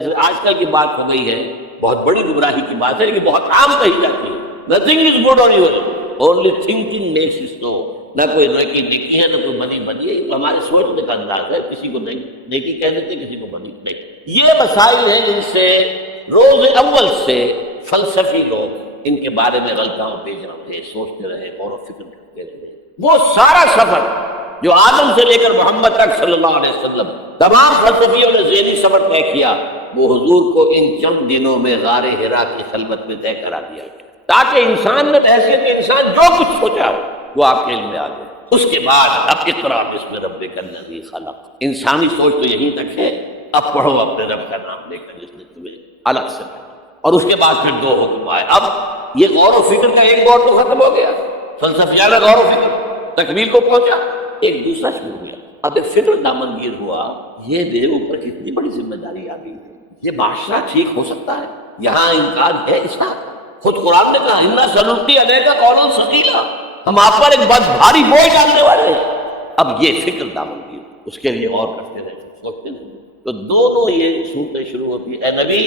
آج کل کی بات ہو گئی ہے، بہت بڑی گمراہی کی بات ہے، لیکن بہت عام کہی جاتی ہے. Nothing is good on you, only thinking makes it so. نہ کوئی نیکی نیکی ہے، نہ کوئی بدی بدی ہے. تو ہمارے سوچنے کا انداز ہے، کسی کو نیکی کہہ دیتے، کسی کو بدی نہیں. یہ مسائل ہیں جن سے روز اول سے فلسفی لوگ ان کے بارے میں غلطاں پیش رکھتے، سوچتے رہے، غور و فکر کرتے رہے. وہ سارا سفر جو آدم سے لے کر محمد تک صلی اللہ علیہ وسلم تمام فلسفیوں نے ذہنی سفر طے کیا، وہ حضور کو ان چند دنوں میں غار حرا کی خلوت میں طے کرا دیا گیا، تاکہ انسان میں حیثیت انسان جو کچھ سوچا ہو وہ آپ کے علم میں آ گئے. اس کے بعد اب اقرا باسم ربک الذی خلق. انسانی سوچ تو یہیں تک ہے، اب پڑھو اپنے رب کا نام لے کر جس نے تمہیں الگ سے بنایا. اور اس کے بعد پھر دو حکم آئے. اب یہ غور و فکر کا ایک دور تو ختم ہو گیا، فلسفیانہ غور و فکر تکمیل کو پہنچا، ایک دوسرا شروع ہوا. اب ایک فکر دامنگیر ہوا، یہ دے اوپر کتنی بڑی ذمہ داری آ گئی. یہ معاشرہ ٹھیک ہو سکتا ہے؟ یہاں امکان ہے اس کا؟ خود قرآن نے کہا انا سنلقی علیک قولا ثقیلا، ہم آپ پر ایک بہت بھاری بوجھ ڈالنے والے ہیں. اب یہ فکر دامنگیر، اس کے لیے غور کرتے رہے، سوچتے رہے. تو دونوں یہ صورتیں شروع ہوتی ہیں. اے نبی،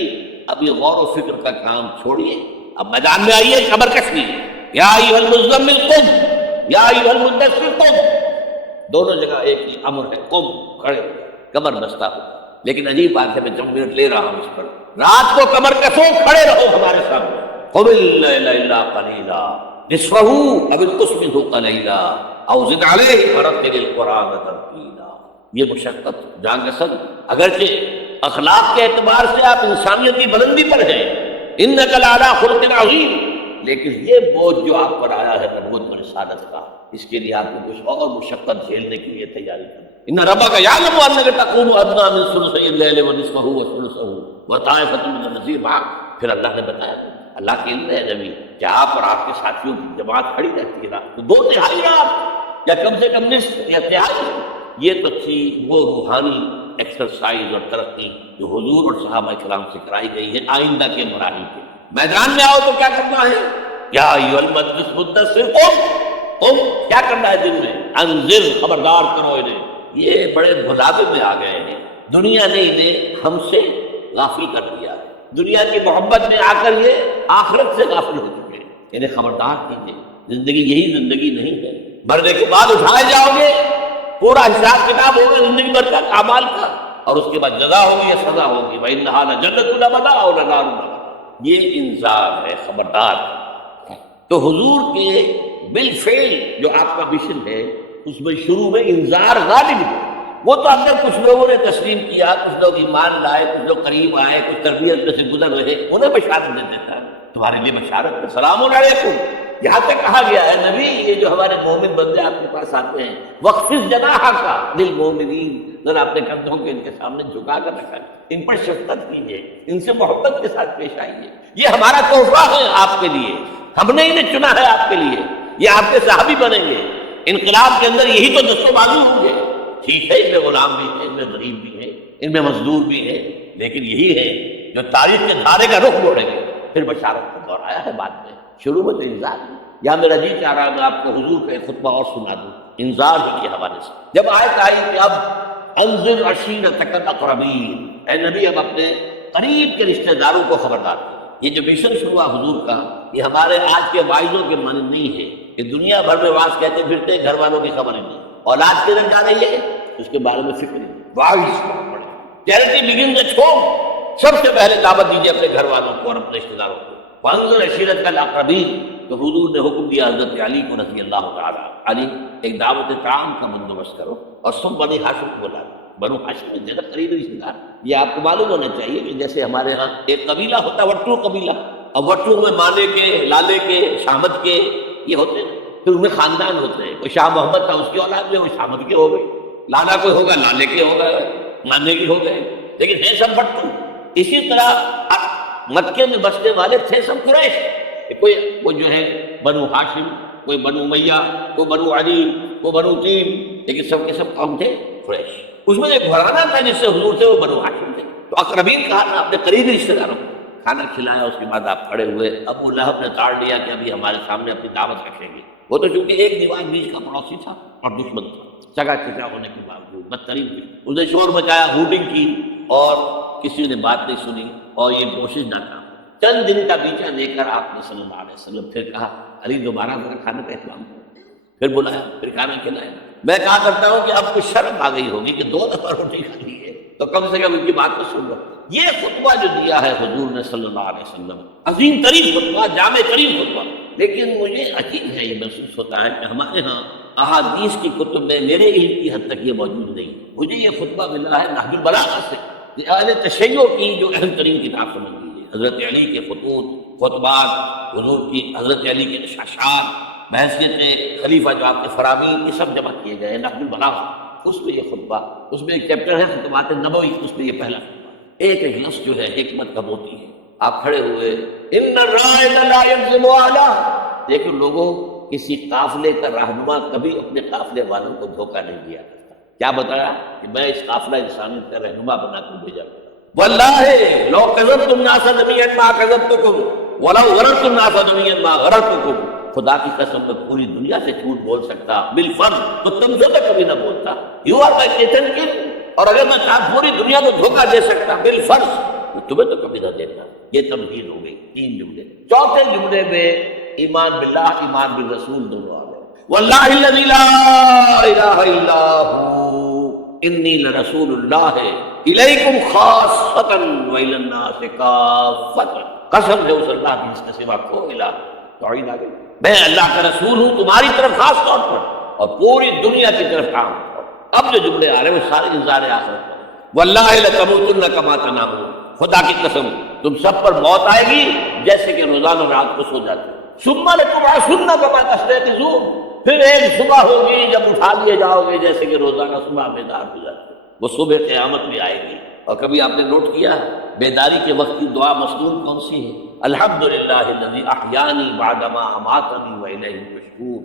اب یہ غور و فکر کا کام چھوڑیے، اب میدان میں آئیے، کمر کس لیجیے. یا ایھا المزمل قم، یا ایھا المدثر قم. دونوں جگہ ایک ہی امر ہے، قم، کھڑے ہو، کمر بستہ ہو. لیکن عجیب بات ہے، میں 2 منٹ لے رہا ہوں اس پر. رات کو کمر کسو، کھڑے رہو ہمارے سامنے. قم اللیل الا قلیلا نصفہ او انقص منہ قلیلا او زد علیہ ورتل القرآن ترتیلا. یہ مشقت جان قسم، اگرچہ اخلاق کے اعتبار سے آپ انسانیت کی بلندی پر ہیں، انک لعلی خلق عظیم، لیکن یہ بوجھ جو آپ پر آیا ہے نبوت اور رسالت کا، اس کے لیے آپ کو کچھ اور مشقت جھیلنے کے لیے تیاری کریں. ان ربک یعلم انک تقوم ادنی من ثلثی اللیل ونصفہ وثلثہ وطائفۃ من الذین معک. پھر اللہ نے بتایا، اللہ کے علم ہے نبی کہ آپ اور آپ کے ساتھیوں کی جماعت کھڑی رہتی ہے رات کو 2/3 رات، یا کم سے کم نصف یا تہائی. یہ تو تھی وہ روحانی ایکسرسائز اور ترقی جو حضور اور صحابہ کرام سے کرائی گئی ہے آئندہ کے مراحل کے. میدان میں آؤ تو کیا کرنا ہے؟ یا ایھا المدثر قم، کیا کرنا ہے دن میں؟ انذر، خبردار کرو انہیں. یہ بڑے بھلاوے میں آ گئے ہیں، دنیا نے انہیں ہم سے غافل کر دیا ہے. دنیا کی محبت میں آ کر یہ آخرت سے غافل ہو چکے ہیں. انہیں خبردار کیجیے، زندگی یہی زندگی نہیں ہے. مرنے کے بعد اٹھائے جاؤ گے، پورا حساب کتاب ہوگا زندگی بھر کا اعمال کا، اور اس کے بعد جزا ہوگی یا سزا ہوگی. وَإِنَّهَا لَجَنَّةٌ أَبَدًا أَوْ لَنَارٌ أَبَدًا. یہ انذار ہے، خبردار. تو حضور کے بالفعل جو آپ کا مشن ہے، اس میں شروع میں انذار غالب ہے. وہ تو اندر کچھ لوگوں نے تسلیم کیا، کچھ لوگ ایمان لائے، کچھ لوگ قریب آئے، کچھ تربیت میں سے گزر رہے، انہیں بشارت دے دیتا ہے. تمہارے لیے بشارت ہے، سلام علیکم. یہاں تک کہا گیا ہے نبی، یہ جو ہمارے مومن بندے آپ کے پاس آتے ہیں، وَخْفِضْ جَنَاحَكَ لِلْمُؤْمِنِينَ، ذرا اپنے کندھوں کو ان کے سامنے جھکا کر رکھا، ان پر شفقت کیجیے، ان سے محبت کے ساتھ پیش آئیے. یہ ہمارا تحفہ ہے آپ کے لیے، ہم نے انہیں چنا ہے آپ کے لیے، یہ آپ کے صحابی بنیں گے. انقلاب کے اندر یہی تو دست و بازو ہوں گے. ٹھیک ہے، ان میں غلام بھی ہیں، ان میں غریب بھی ہیں، ان میں مزدور بھی ہیں، لیکن یہی ہے جو تاریخ کے دھارے کا رخ موڑیں گے. پھر بشارت کا دور آیا ہے بعد میں، شروع میں تو انذار ہے. یا میرا جی چاہ رہا ہے میں آپ کو حضور کا ایک خطبہ اور سنا دوں انذار کے حوالے سے. جب آیت آئی کہ اب انذر عشیرتک الاقربین، اے نبی اب اپنے قریب کے رشتہ داروں کو خبردار کر. یہ جو مشن شروع ہوا حضور کا، یہ ہمارے آج کے واعظوں کے مانند نہیں ہے کہ دنیا بھر میں واعظ کہتے پھرتے گھر والوں کی خبر نہیں، اولاد کدھر جا رہی ہے اس کے بارے میں فکر نہیں. واعظ پڑے، چیریٹی بگنز ایٹ ہوم. سب سے پہلے دعوت دیجیے اپنے گھر والوں کو اور اپنے رشتہ داروں کو. وانذر عشیرتک الاقربین، تو حضور نے حکم دیا حضرت علی کو رضی اللہ تعالیٰ علی، ایک دعوت طعام کا بندوبست کرو اور سب بنی ہاشم کو بلا. بنو ہاشم میں زیادہ قریبی رشتہ دار. یہ آپ کو معلوم ہونا چاہیے کہ جیسے ہمارے ہاں ایک قبیلہ ہوتا ہے وٹو قبیلہ، اب وٹو میں مانے کے، لالے کے، شامت کے یہ ہوتے ہیں. پھر ان میں خاندان ہوتے ہیں، کوئی شاہ محمد تھا اس کی اولاد میں، وہ شامت کے ہو گئے، لالا کوئی ہوگا لالے کے ہو گئے، مانے کے ہو گئے، لیکن ہے سب وٹو. اسی طرح مکے میں بسنے والے تھے سب قریش. کوئی وہ جو ہے بنو ہاشم، کوئی بنو امیہ، کوئی بنو علی، کوئی بنو تیم، لیکن سب کے سب کون تھے؟ قریش. اس میں ایک گھرانہ تھا جس سے حضور تھے، وہ بنو ہاشم تھے. تو اقربین کہا تھا اپنے قریبی رشتہ داروں کو کھانا کھلایا. اس کے بعد آپ کھڑے ہوئے. ابو لہب نے تاڑ لیا کہ ابھی ہمارے سامنے اپنی دعوت رکھیں گے. وہ تو چونکہ ایک دیوار بیچ کا پڑوسی تھا اور دشمن تھا، سگا چچا ہونے کے باوجود بدترین. اس نے شور مچایا، ہوٹنگ کی اور کسی نے بات نہیں سنی اور یہ کوشش ناکام۔ چند دن کا بیچا لے کر آپ نے صلی اللہ علیہ وسلم پھر کہا علی دوبارہ ذرا کھانے کا اہتمام کرو، پھر بلایا، پھر کھانا کھلایا۔ میں کہا کرتا ہوں کہ اب کچھ شرم آ گئی ہوگی کہ 2 دفعہ روٹی کھا لی ہے تو کم سے کم ان کی بات تو سن لو۔ یہ خطبہ جو دیا ہے حضور نے صلی اللہ علیہ وسلم، عظیم ترین خطبہ، جامع ترین خطبہ، لیکن مجھے عجیب ہے، یہ محسوس ہوتا ہے کہ ہمارے ہاں احادیث کی کتب میں میرے علم کی حد تک یہ موجود نہیں۔ مجھے یہ خطبہ ملا ہے نہج البلاغہ سے، یہ اہل تشیع کی جو اہم ترین کتاب سمجھ لیجیے، حضرت علی کے خطوط، خطبات، حضور کی حضرت علی کے اشعار بحیثیت خلیفہ جو آپ کے فرامین، یہ سب جمع کیے گئے ہیں نہج البلاغہ، اس میں یہ خطبہ، اس میں ایک چیپٹر ہے خطبات نبوی، اس میں یہ پہلا خطبہ، ایک ایک لفظ جو ہے حکمت کا موتی ہے۔ آپ کھڑے ہوئے، ان الرائد لا يظلم اعلیٰ، دیکھو لوگوں، کسی قافلے کا رہنما کبھی اپنے قافلے والوں کو دھوکہ نہیں دیا کرتا۔ کیا بتایا کہ میں اس قافلہ انسانیت کا رہنما بنا کر بھیجا ہوں۔ واللہ لو کذبتم الناس جميعا ما کذبتکم ولو غررتم الناس جميعا ما غررتکم، خدا کی قسم میں پوری دنیا سے جھوٹ بول سکتا بالفرض تو تم سے تو کبھی نہ بولتا۔ یو آر مائی کیٹن کن، اور اگر میں پوری دنیا کو دھوکہ دے سکتا بالفرض تو تمہیں تو کبھی نہ دیتا۔ یہ تمہید ہو گئی، 3 جملے۔ چوتھے جملے میں ایمان باللہ، ایمان بالرسول دونوں آ گئے۔ واللہ الذی لا الہ الا هو انی لرسول اللہ الیکم خاصۃ والی الناس کافۃ، قسم ہے اس اللہ کی جس کے سوا کوئی الہ، توحید آ گئی، میں اللہ کا رسول ہوں تمہاری طرف خاص طور پر اور پوری دنیا کی طرف کام کرو۔ اب جو جملے آ رہے ہیں وہ سارے انذار آخرت پر۔ واللہ لتموتن کما تنامون، خدا کی قسم تم سب پر موت آئے گی جیسے کہ روزانہ رات کو سو جاتے۔ ثم لتبعثن کما تستيقظون، پھر ایک صبح ہوگی جب اٹھا لیے جاؤ گے جیسے کہ روزانہ صبح بیدار ہو جاتے۔ وہ صبح قیامت بھی آئے گی۔ اور کبھی آپ نے نوٹ کیا بیداری کے وقت کی دعا مسنون کون سی ہے؟ الحمدللہ الذی احیانی بعدما اماتنی والیہ النشور،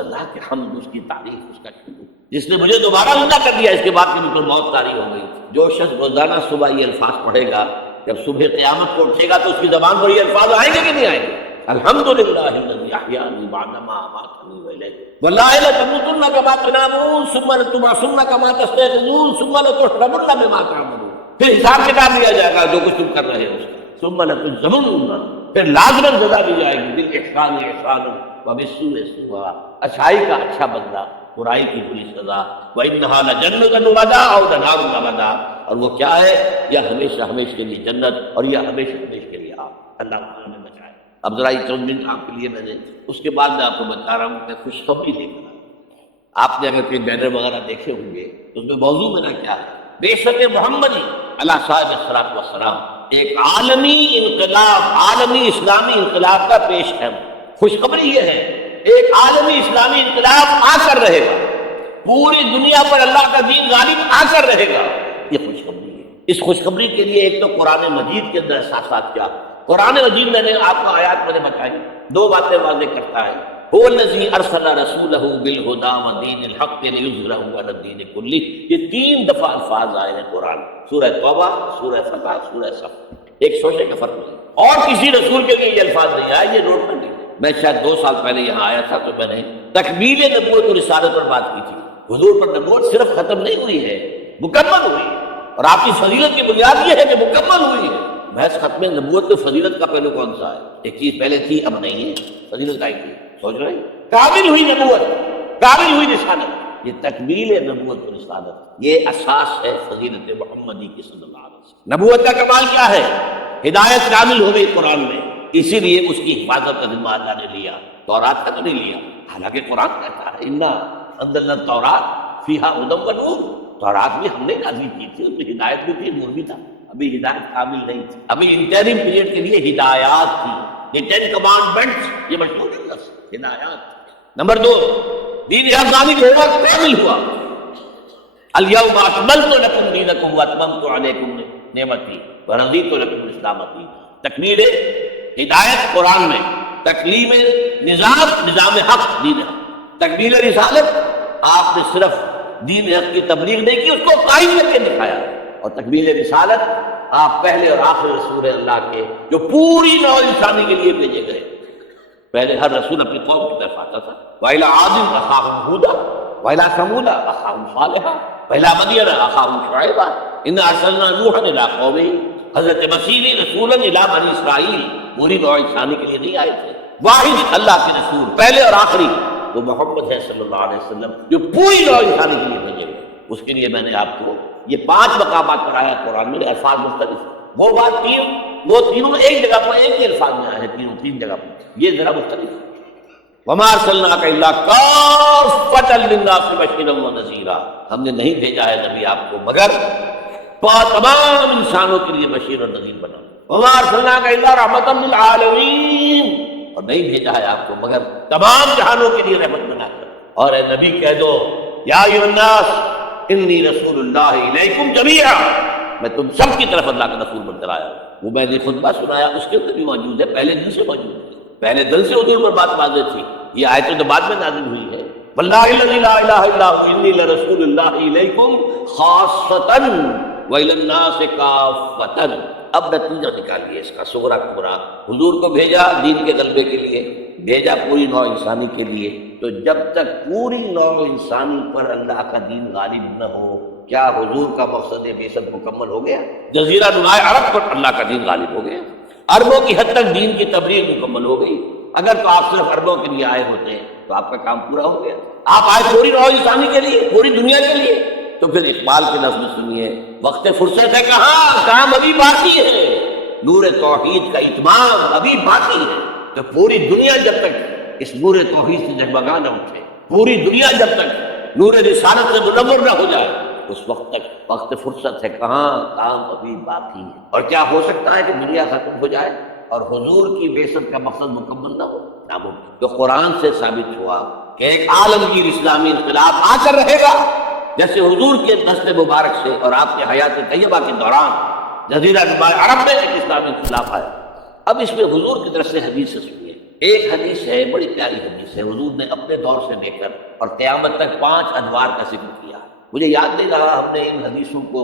اللہ کے حمد، اس کی تعریف، اس کا شکر، جس نے مجھے دوبارہ زندہ کر دیا، اس کے بعد بالکل موت طاری ہو گئی۔ جو شخص روزانہ صبح یہ الفاظ پڑھے گا، جب صبح قیامت کو اٹھے گا تو اس کی زبان پر یہ الفاظ آئیں گے کہ نہیں آئیں گے؟ الحمدللہ الذی احیانی بعدما اماتنی والیہ، واللہ لتموتن کما تنامون ثم لتبعثن کما تستيقظون ثم لتحشرن بما تعملون، پھر حساب کتاب لیا جائے گا جو کچھ تم کر رہے ہو اس کا۔ ثم لتجزون، پھر لازماً سزا دی جائے گی، بالاحسان احسانا وبالسوء سوءا، اچھائی کا اچھا بدلہ، برائی کی بری سزا۔ وانھا لجنۃ وعدا او نار وعدا، اور وہ کیا ہے؟ یا ہمیشہ ہمیشہ کے لیے جنت اور یا ہمیشہ ہمیشہ کے لیے آگ۔ اللہ ہمیں بچائے۔ اب ذرا یہ 4 منٹ آپ کے لیے میں نے، اس کے بعد میں آپ کو بتا رہا ہوں کہ خوشخبری لے کر آپ نے اگر کوئی بینر وغیرہ دیکھے ہوں گے تو اس میں موضوع میرا کیا ہے؟ بعثت محمدی علی صاحب الصلاۃ والسلام، ایک عالمی انقلاب، عالمی اسلامی انقلاب کا پیش ہے۔ خوشخبری یہ ہے ایک عالمی اسلامی انقلاب آ کر رہے گا، پوری دنیا پر اللہ کا دین غالب آ کر رہے گا، یہ خوشخبری ہے۔ اس خوشخبری کے لیے ایک تو قرآن مجید کے اندر احساسات کیا، قرآن مجید میں نے آپ کو آیات میں نے بتائی، 2 باتیں واضح کرتا ہے۔ هو الذی ارسل رسولہ بالہدی ودین الحق لیظہرہ علی الدین کلہ، یہ 3 دفعہ الفاظ آئے ہیں قرآن، سورہ توبہ، سورہ فتح، سورہ صف، ایک شوشے کا فرق نہیں، اور کسی رسول کے لیے یہ الفاظ نہیں آئے، یہ نوٹ کر لیجیے۔ میں شاید 2 سال پہلے یہاں آیا تھا تو میں نے تکمیل نبوت اور رسالت پر بات کی تھی۔ حضور پر نبوت صرف ختم نہیں ہوئی ہے، مکمل ہوئی، اور آپ کی فضیلت کی بنیاد یہ ہے کہ مکمل ہوئی ہے۔ بحث ختم نبوت میں فضیلت کا پہلو کون سا ہے؟ ایک چیز پہلے تھی اب نہیں ہے، فضیلت آئی تھی، سوچ رہے ہیں؟ کامل ہوئی نبوت، کامل ہوئی رسالت، یہ تکمیل نبوت اور رسالت، یہ اساس ہے فضیلت محمدی کی صلی اللہ علیہ وسلم۔ نبوت کا کمال کیا ہے؟ ہدایت کامل ہو گئی قرآن میں، اسی لیے اس کی حفاظت کا ذمہ اللہ نے لیا، تورات کا تو نہیں لیا، حالانکہ قرآن کہتا ہے انا انزلنا التوراۃ فیہا ھدی ونور، تورات بھی ہم نے نازل کی تھی، اس میں ہدایت بھی تھی، نور بھی تھا، ابھی ہدایت کامل نہیں تھی، ابھی انٹرم پیریڈ کے لیے ہدایات تھی، یہ 10 کمانڈمنٹس، یہ مشہور ہے لفظ ہدایات۔ نمبر 2، دین اسلامی جو ہوا کامل ہوا، الیوم اکملت لکم دینکم واتممت علیکم نعمتی ورضیت لکم الاسلام دینا، تکمیل ہدایت قرآن میں، تکمیل نظام حق دین حق، تکمیل رسالت آپ نے صرف دین حق کی تبلیغ نہیں کی، اس کو قائم کر کے دکھایا، اور تکمیل رسالت آپ پہلے اور آخر رسول اللہ کے جو پوری نوع انسانی کے لیے بھیجے گئے۔ پہلے ہر رسول اپنی قوم کی طرف آتا تھا، وَإِلَىٰ عَادٍ أَخَاهُمْ هُودًا وَإِلَىٰ ثَمُودَ أَخَاهُمْ صَالِحًا پہلا مدین اخاہم شعیبا انا ارسلنا نوحا الی قومہ، حضرت مسیح رسولا الی بنی اسرائیل پوری نوع انسانی کے لیے نہیں آئے تھے، واحد اللہ کے رسول پہلے اور آخری وہ محمد ہے صلی اللہ علیہ وسلم جو پوری نوع انسانی کے لیے بھیجے گئے۔ اس کے لیے میں نے آپ کو یہ 5 مقامات پر آیا قرآن میں، الفاظ مختلف، وہ بات وہ تینوں ایک جگہ پر ایک ہی الفاظ میں آئے ہیں، تینوں 3 جگہ پر، یہ ذرا مختلف ہے۔ وما ارسلناک الا کافۃ للناس بشیرا ونذیرا، ہم نے نہیں بھیجا ہے نبی آپ کو مگر تمام انسانوں کے لیے بشیر اور نذیر بنا۔ وما ارسلناک الا رحمۃ للعالمین، اور نہیں بھیجا ہے آپ کو مگر تمام جہانوں کے لیے رحمت بنا کر۔ اور اے نبی کہہ دو یا ایھا الناس انی رسول اللہ الیکم جمیعا، میں تم سب کی طرف اللہ کا رسول بن کر آیا۔ وہ میں نے خطبہ سنایا اس کے اندر بھی موجود ہے، پہلے دن سے موجود ہے، پہلے دن سے حضور پر بات واضح تھی، یہ آیتیں تو بعد میں نازل ہوئی ہے۔ واللہ الذی لا الہ الا هو انی لرسول اللہ الیکم خاصۃ والی الناس کافۃ۔ اب نتیجہ نکالیے اس کا صغرا کبرا، حضور کو بھیجا دین کے غلبے کے لیے، بھیجا پوری نوع انسانی کے لیے، تو جب تک پوری نوع انسانی پر اللہ کا دین غالب نہ ہو، کیا حضور کا مقصد بعثت مکمل ہو گیا؟ جزیرہ نمائے عرب پر اللہ کا دین غالب ہو گیا، عربوں کی حد تک دین کی تبلیغ مکمل ہو گئی۔ اگر تو آپ صرف عربوں کے لیے آئے ہوتے تو آپ کا کام پورا ہو گیا، آپ آئے پوری نوع انسانی کے لیے، پوری دنیا کے لیے۔ تو پھر اقبال کے لفظ سنیے، وقت فرصت ہے کہاں، کام ابھی باقی ہے، نور توحید کا اتمام ابھی باقی ہے۔ تو پوری دنیا جب تک اس نور توحید سے جگمگا نہ اٹھے، پوری دنیا جب تک نور رسالت سے منور نہ ہو جائے، اس وقت تک وقت فرصت ہے کہاں، کام ابھی باقی ہے۔ اور کیا ہو سکتا ہے کہ دنیا ختم ہو جائے اور حضور کی بعثت کا مقصد مکمل نہ ہو؟ ناممکن۔ تو قرآن سے ثابت ہوا کہ ایک عالمگیر اسلامی انقلاب آ کر رہے گا، جیسے حضور کے نسل مبارک سے اور آپ کے حیات طیبہ کے دوران جزیرہ نما عرب میں ایک اسلامی انقلاب آیا۔ اب اس میں حضور کی طرف سے حدیث سے سنیے، ایک حدیث ہے، بڑی پیاری حدیث ہے، حضور نے اپنے دور سے لے کر اور قیامت تک 5 انوار کا ذکر کیا۔ مجھے یاد نہیں رہا، ہم نے ان حدیثوں کو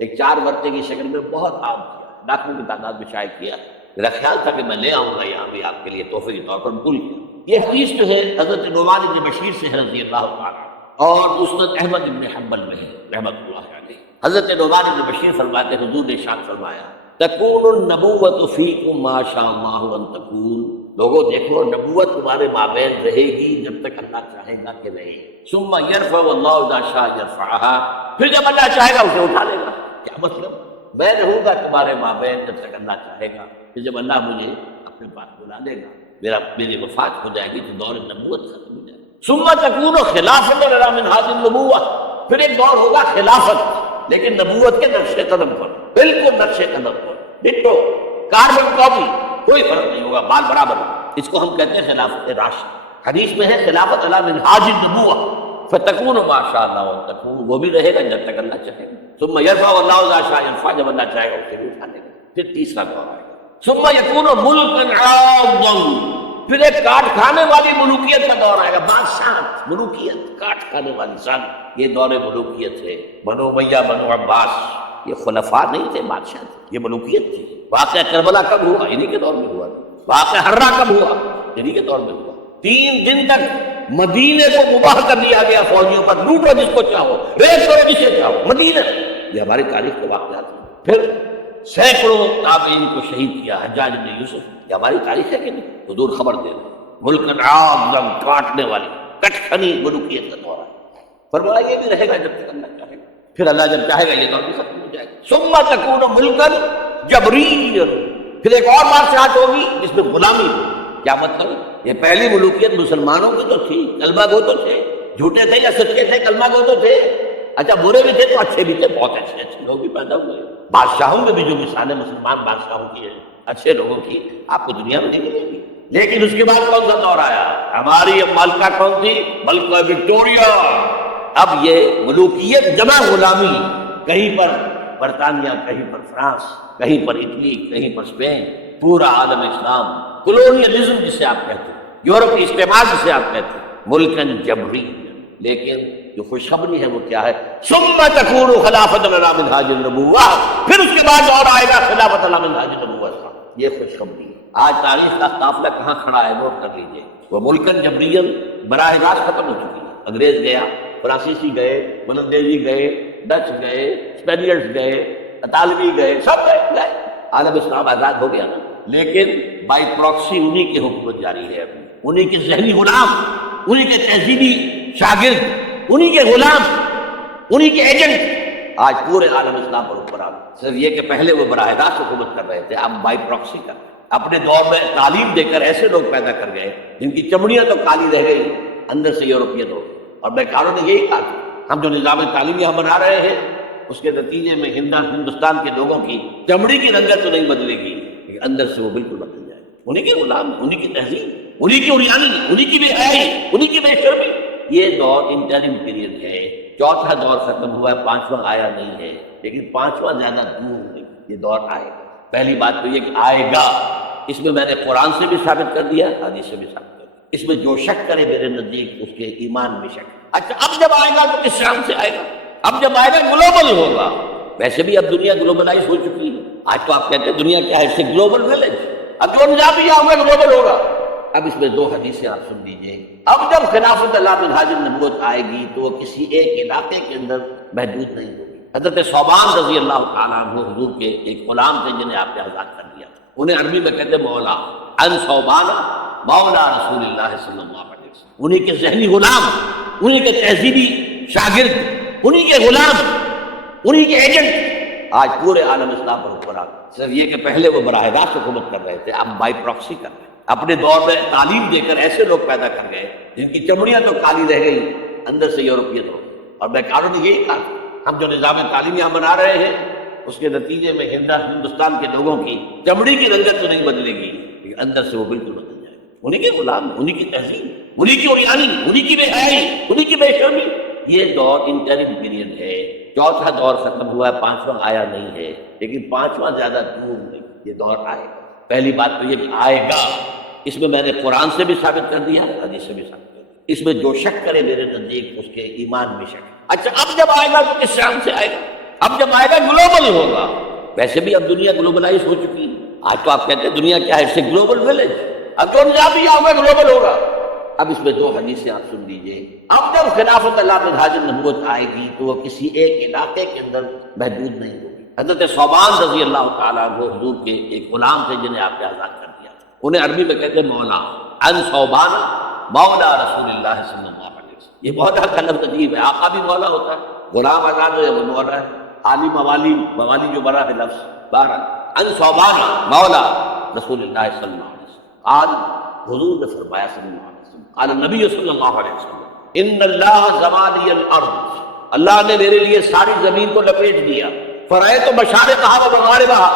ایک 4 ورتے کی شکل میں بہت عام کیا، لاکھوں کی تعداد میں شائع کیا، میرا خیال تھا کہ میں لے آؤں گا یہاں بھی آپ کے لیے تحفے کے طور پر، بھول گیا۔ یہ حدیث جو ہے حضرت نعمان بن بشیر سے رضی اللہ تعالیٰ اور مسند احمد بن حنبل میں ہے رحمۃ اللہ علیہ۔ حضرت نعمان بن بشیر فرماتے ہیں حضور نے ارشاد فرمایا تکون النبوۃ فیکم ما شاء اللہ ان تکون، لوگوں دیکھو نبوت تمہارے مابین رہے گی جب تک اللہ چاہے گا کہ رہے، ثم یرفع اللہ اذا شاء یرفعها، پھر جب اللہ چاہے گا اسے اٹھا لے گا۔ کیا مطلب؟ میں رہوں گا تمہارے مابین جب تک اللہ چاہے گا، پھر جب اللہ مجھے اپنے پاس بلا لے گا، میری وفات ہو جائے گی تو دور نبوت ختم ہو جائے گا۔ ثم تکون خلافت لنا من هذه النبوۃ، پھر ایک دور ہوگا خلافت لیکن نبوت کے نقش قدم پر، بالکل نقش قدم پر، ڈٹو کاربن کاپی، کوئی فرق نہیں ہوگا، بال برابر۔ اس کو ہم کہتے ہیں خلافت راشد۔ حدیث میں ہے خلافت علی منہاج النبوۃ فتکون ما شاء اللہ تکون، وہ بھی رہے گا جب تک اللہ چاہے گا۔ ثم یرفع اللہ اذا شاء یرفع، جب اللہ چاہے گا اسے بھی اٹھا لے گا۔ پھر تیسرا دور آئے گا، ثم یکون ملکا عاضا، پھر ایک کاٹ کھانے والی ملوکیت کا دور آئے گا، بادشاہ ملوکیت کاٹ کھانے والی سن، یہ دور ملوکیت ہے۔ بنو امیہ بنو عباس یہ خلفاء نہیں تھے، بادشاہ تھے، یہ ملوکیت تھی۔ واقعہ کربلا کب ہوا؟ انہی کے دور میں ہوا۔ واقعہ ہرا کب ہوا؟ انہی کے دور میں ہوا۔ 3 دن تک مدینے کو مباح کر دیا گیا فوجیوں پر، لوٹو جس کو چاہو، ریپ کرو جسے چاہو، مدینہ۔ یہ ہماری تاریخ کے واقعات ہیں۔ پھر سینکڑوں تابعین کو شہید کیا، حجاج بن یوسف، یہ ہماری تاریخ ہے کہ نہیں؟ حضور خبر دے رہے ملک عاظم، کاٹنے والی کٹکھنی ملوکیت کا دور ہے۔ فرمایا یہ بھی رہے گا جب تک اللہ چاہے گا، پھر اللہ جب چاہے گا یہ دور بھی ختم ہو جائے گا۔ ثم تکون ملکا جبریا، پھر ایک اور بادشاہت ہوگی جس میں غلامی ہو۔ کیا مطلب؟ یہ پہلی ملوکیت مسلمانوں کی تو تھی، کلمہ گو تو تھے، جھوٹے تھے یا سچے تھے، کلمہ گو تو تھے، اچھا برے بھی تھے تو اچھے بھی تھے، بہت اچھے اچھے لوگ بھی پیدا ہوئے۔ بادشاہوں میں بھی جو مثالیں مسلمان بادشاہوں کی ہیں، اچھے لوگوں کی، آپ کو دنیا میں نہیں ملے گی۔ لیکن اس کے بعد کون سا دور آیا؟ ہماری ملکہ کون تھی؟ ملکہ وکٹوریہ۔ اب یہ ملوکیت جمع غلامی، کہیں پر برطانیہ، کہیں پر فرانس، کہیں پر اٹلی، کہیں پر اسپین، پورا عالم اسلام، کولونیلزم جسے آپ کہتے ہیں، یورپ کی استعمار جسے آپ کہتے ہیں، ملکن جبری۔ لیکن جو خوشخبری ہے وہ کیا ہے؟ ثم تکون خلافت لنا من هذه النبوۃ، پھر اس کے بعد اور آئے گا خلافت لنا من هذه النبوۃ۔ یہ خوشخبری ہے۔ آج تاریخ کا قافلہ کہاں کھڑا ہے نوٹ کر لیجئے۔ وہ ملکن جبریاً براہ راست ختم ہو چکی ہے۔ انگریز گیا، فرانسیسی گئے، بلندیزی گئے، ڈچ گئے، اسپینیئرز گئے، اطالوی گئے، سب گئے، عالم اسلام آزاد ہو گیا نا۔ لیکن بائی پراکسی انہی کی حکومت جاری ہے، ابھی انہی کے ذہنی غلام، انہی کے تہذیبی شاگرد، انہی کے غلام، انہی کے ایجنٹ آج پورے عالم اسلام پر اوپر آ گئے۔ صرف یہ کہ پہلے وہ براہ راست حکومت کر رہے تھے، اب بائی پراکسی کر رہے ہیں۔ اپنے دور میں تعلیم دے کر ایسے لوگ پیدا کر گئے جن کی چمڑیاں تو کالی رہ گئی، اندر سے یورپین ہو گئے۔ اور بیکاروں نے یہی کہا کہ ہم جو نظام تعلیم یہاں بنا رہے ہیں اس کے نتیجے میں ہندوستان کے لوگوں کی چمڑی کی رنگت تو نہیں بدلے گی لیکن اندر سے وہ بالکل بدل جائے گی۔ انہی کے غلام، انہی کی تہذیب، انہی کی اوریانی، انہی کی بے حیائی، انہی کی بے شرمی۔ یہ دور انٹرم پیریڈ ہے، چوتھا دور ختم ہوا ہے، پانچواں آیا نہیں ہے، لیکن پانچواں زیادہ دور نہیں، یہ دور آئے گا۔ پہلی بات تو یہ کہ آئے گا، اس میں میں نے قرآن سے بھی ثابت کر دیا، حدیث سے بھی ثابت کر دیا۔ اس میں جو شک کرے میرے نزدیک اس کے ایمان میں شک۔ اچھا اب جب آئے گا تو کس شان سے آئے گا؟ اب جب آئے گا گلوبل ہوگا۔ ویسے بھی اب دنیا گلوبلائز ہو چکی ہے، آج تو آپ کہتے ہیں دنیا کیا ہے، اس سے گلوبل ویلیج، اب جو نظام بھی ہوگا گلوبل ہوگا۔ اب اس میں دو حدیثیں آپ سن لیجئے۔ اب جب خلافت اللہ منہاج النبوت آئے گی تو وہ کسی ایک علاقے کے اندر محدود نہیں ہوگی۔ حضرت ثوبان رضی اللہ تعالیٰ عنہ حضور کے ایک غلام تھے جنہیں آپ نے آزاد کر دیا، انہیں عربی میں کہتے مولا، ان ثوبان مولا رسول اللہ صلی اللہ علیہ وسلم، انہی کے ذہنی غلام، انہی کے تہذیبی شاگرد، انہی کے غلام، انہی کے ایجنٹ آج پورے عالم اسلام پر اوپر آ گئے۔ صرف یہ کہ پہلے وہ براہ راست حکومت کر رہے تھے، اب بائی پراکسی کر رہے ہیں۔ اپنے دور میں تعلیم دے کر ایسے لوگ پیدا کر گئے جن کی چمڑیاں تو کالی رہ گئی، اندر سے یورپین ہو گئے۔ اور بیکاروں نے یہی کہا ہم جو نظام تعلیم یہاں بنا رہے ہیں اس کے نتیجے میں ہندوستان کے لوگوں کی چمڑی کی رنگت تو نہیں بدلے گی لیکن اندر سے وہ بالکل بدل جائے گی۔ انہی کے غلام، انہی کی تہذیب، انہی کی اوریانی، انہی کی بے حیائی، انہی کی بے شرمی۔ یہ دور انٹرم پیریڈ ہے، چوتھا دور ختم ہوا ہے، پانچواں آیا نہیں ہے، لیکن پانچواں زیادہ دور نہیں، یہ دور آئے گا۔ پہلی بات تو یہ کہ آئے گا، اس میں میں نے قرآن سے بھی ثابت کر دیا، حدیث سے بھی ثابت کر دیا۔ اس میں جو شک کرے میرے نزدیک اس کے ایمان میں شک۔ اچھا اب جب آئے گا تو کس شان سے آئے گا؟ اب جب آئے گا گلوبل ہوگا۔ ویسے بھی اب دنیا گلوبلائز ہو چکی ہے، آج تو آپ کہتے ہیں دنیا کیا ہے، اس سے گلوبل ویلیج، اب جو نظام بھی ہوگا گلوبل ہوگا۔ اب اس میں دو حدیثیں آپ سن لیجئے۔ اب جب خلافت اللہ منہاج النبوت آئے گی تو وہ کسی ایک علاقے کے اندر محدود نہیں ہوگی۔ حضرت ثوبان رضی اللہ تعالیٰ عنہ حضور کے ایک غلام تھے جنہیں آپ نے آزاد کر دیا، انہیں عربی میں کہتے ہیں مولا، ان ثوبان مولا رسول اللہ صلی اللہ علیہ وسلم۔ یہ مولا کا لفظ عجیب ہے، آقا بھی مولا ہوتا ہے، غلام آزاد ہو یا وہ مولا ہے، عالی موالی جو بڑا ہے لفظ بارہ۔ ان ثوبان مولا رسول اللہ صلی اللہ علیہ وسلم قال، حضور نے فرمایا صلی اللہ علیہ وسلم، قال نبی صلی اللہ علیہ وسلم، ان اللہ زمانی الارض، اللہ نے میرے لیے ساری زمین کو لپیٹ دیا، فرأیت مشارقہا و مغاربہا،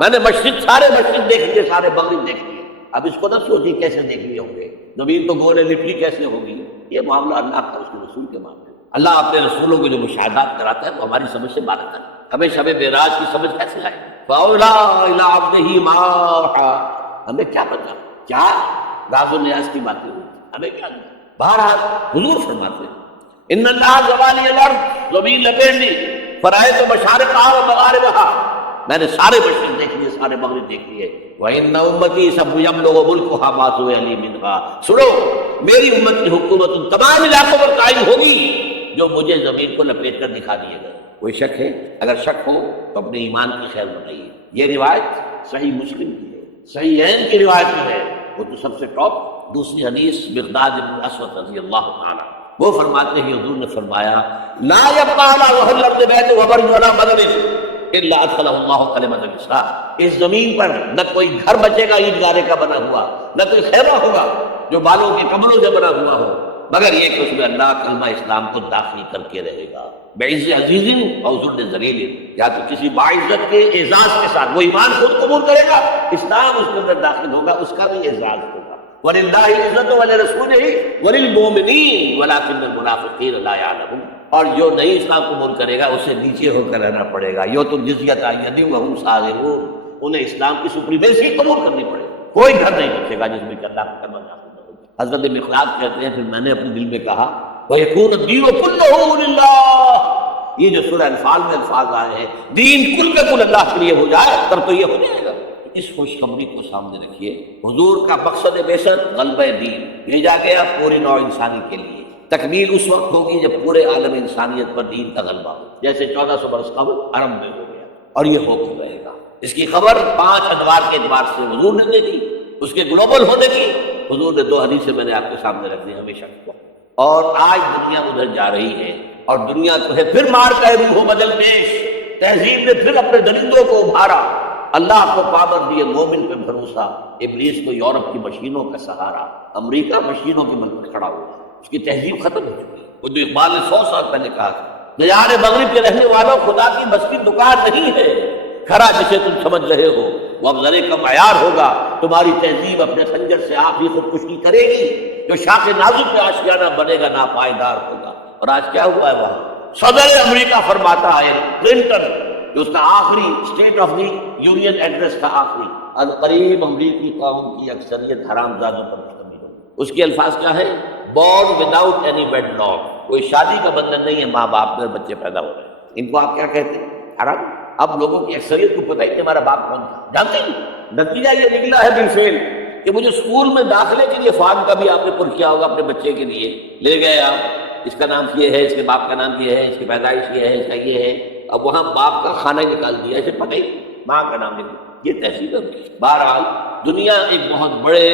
میں نے سارے مشرق دیکھ لیے، سارے مغرب دیکھ لیے۔ اب اس کو نہ سوچی کیسے دیکھ لیے ہوں گے، زمین تو گولے لپٹی کیسے ہوگی، یہ معاملہ اللہ کا اس کے رسول کے معاملے۔ اللہ اپنے رسولوں کو جو مشاہدات کراتا ہے وہ ہماری سمجھ سے باہر ہے۔ ہمیں شب معراج کی سمجھ کیسے آئے؟ فَأَوْلَىٰ إِلَىٰ عَبْدِهِ مَا أَوْحَىٰ، ہمیں کیا پتا، کیا راز و نیاز کی باتیں ہوئی، ہمیں کیا؟ بہرحال حضور فرماتے ہیں ان اللہ زوانی الارض، زمین لپیٹ دی، فرأیت مشارقہا و مغاربہا، میں نے سارے مشرق دیکھ لیے، سارے مغرب دیکھ لیے۔ وَإِنَّ أُمَّتِي سَيَبْلُغُ مُلْكُهَا مَا سُوِيَ مِنْهَا، سنو میری امت کی حکومت ان تمام علاقوں پر قائم ہوگی جو مجھے زمین کو لپیٹ کر دکھا دیے گئے۔ کوئی شک ہے؟ اگر شک ہو تو اپنے ایمان کی خیر بتائیے۔ یہ روایت صحیح مسلم کی ہے، صحیح عین کی روایت میں ہے، وہ تو سب سے ٹاپ۔ دوسری حدیث مقداد بن اسود رضی اللہ تعالیٰ، وہ فرماتے ہیں حضور نے فرمایا لا يبقى على وجه الارض بيت وبر ولا مدر الا ادخله الله كلمة الاسلام، اس زمین پر نہ کوئی گھر بچے گا اینٹ گارے کا بنا ہوا، نہ کوئی خیمہ ہوگا جو بالوں کے کمروں سے بنا ہوا ہو، مگر یہ کہ اس میں اللہ کلمہ اسلام کو داخل کر کے رہے گا۔ بعز عزیز او ذل ذلیل، یا تو کسی باعزت کے اعزاز کے ساتھ وہ ایمان خود قبول کرے گا، اسلام اس کے اندر داخل ہوگا، اس کا بھی اعزاز ہوگا۔ وَلِلَّهِ الْعِزَّةُ وَلِرَسُولِهِ وَلِلْمُؤْمِنِينَ وَلَٰكِنَّ الْمُنَافِقِينَ لَا يَعْلَمُونَ، اور جو نہیں اسلام قبول کرے گا اسے نیچے ہو کر رہنا پڑے گا، یو تم جزیۃ عن یدٍ وَهُمْ صَاغِرُونَ، انہیں اسلام کی سپریمیسی قبول کرنی پڑے گی، کوئی گھر نہیں بچے گا جس میں کہ اللہ کا کلمہ داخل نہ ہو۔ حضرت مقداد کہتے ہیں پھر میں نے اپنے دل میں کہا وَيَكُونُ الدِّينُ كُلُّهُ لِلَّهِ، یہ جو سورہ انفال میں الفاظ آئے ہیں دین کل کا کل اللہ کے لیے ہو جائے تب تو یہ ہو جائے گا۔ اس خوشخبری کو سامنے رکھیے، حضور کا مقصد بعثت غلبہ دین، بھیجا گیا پوری نوع انسانی کے لیے، تکمیل اس وقت ہوگی جب پورے عالم انسانیت پر دین کا غلبہ ہو، جیسے 1400 برس قبل عرب میں ہو گیا، اور یہ ہو کے رہے گا۔ اس کی خبر 5 ادوار کے اعتبار سے حضور نے دے دی، اس کے گلوبل ہونے کی حضور نے 2 حدیثیں میں نے آپ کے سامنے رکھ دی ہمیشہ کو۔ اور آج دنیا ادھر جا رہی ہے، اور دنیا کو ہے پھر مار کا روح بدل پیش، تہذیب نے پھر اپنے درندوں کو ابھارا، اللہ کو پاور دیے، مومن پہ بھروسہ، ابلیس کو یورپ کی مشینوں کا سہارا، امریکہ مشینوں کے بل پر کھڑا ہوا، اس کی تہذیب ختم ہو چکی ہے۔ اردو اقبال نے 100 سال پہلے کہا تھا، دیار مغرب کے رہنے والوں، خدا کی بس کی دکان نہیں ہے، کھرا جسے تم سمجھ رہے ہو وہ اب ذرے کا معیار ہوگا، تمہاری تہذیب اپنے خنجر سے آپ ہی خودکشی کرے گی، جو شاخ نازک پہ آشیانہ بنے گا ناپائیدار ہوگا۔ اور آج کیا ہوا ہے وہاں؟ صدر امریکہ فرماتا ہے، کلنٹن، جو اس کا آخری state of the union address تھا آخری، عنقریب امریکی قوم کی اکثریت حرام زادوں پر مشتمل ہوگی۔ اس کے الفاظ کیا ہے؟ born without any wedlock، کوئی شادی کا بندھن نہیں ہے، ماں باپ میں بچے پیدا ہو رہے ہیں، ان کو آپ کیا کہتے ہیں؟ حرام۔ اب لوگوں کی اکثریت کو پتہ ہی نہیں ہمارا باپ کون تھا، جانتے ہیں؟ نتیجہ یہ نکلا ہے بالفعل کہ مجھے اسکول میں داخلے کے لیے فارم کا بھی آپ نے پر کیا ہوگا اپنے بچے کے لیے، لے گئے آپ، اس کا نام یہ ہے، اس کے باپ کا نام یہ ہے، اس کی پیدائش یہ ہے، اس کا یہ ہے، اب وہاں باپ کا کھانا ہی نکال دیا، اسے پتہ ہی ماں کا نام لکھ دیا۔ یہ تہذیب ہے۔ بہرحال دنیا ایک بہت بڑے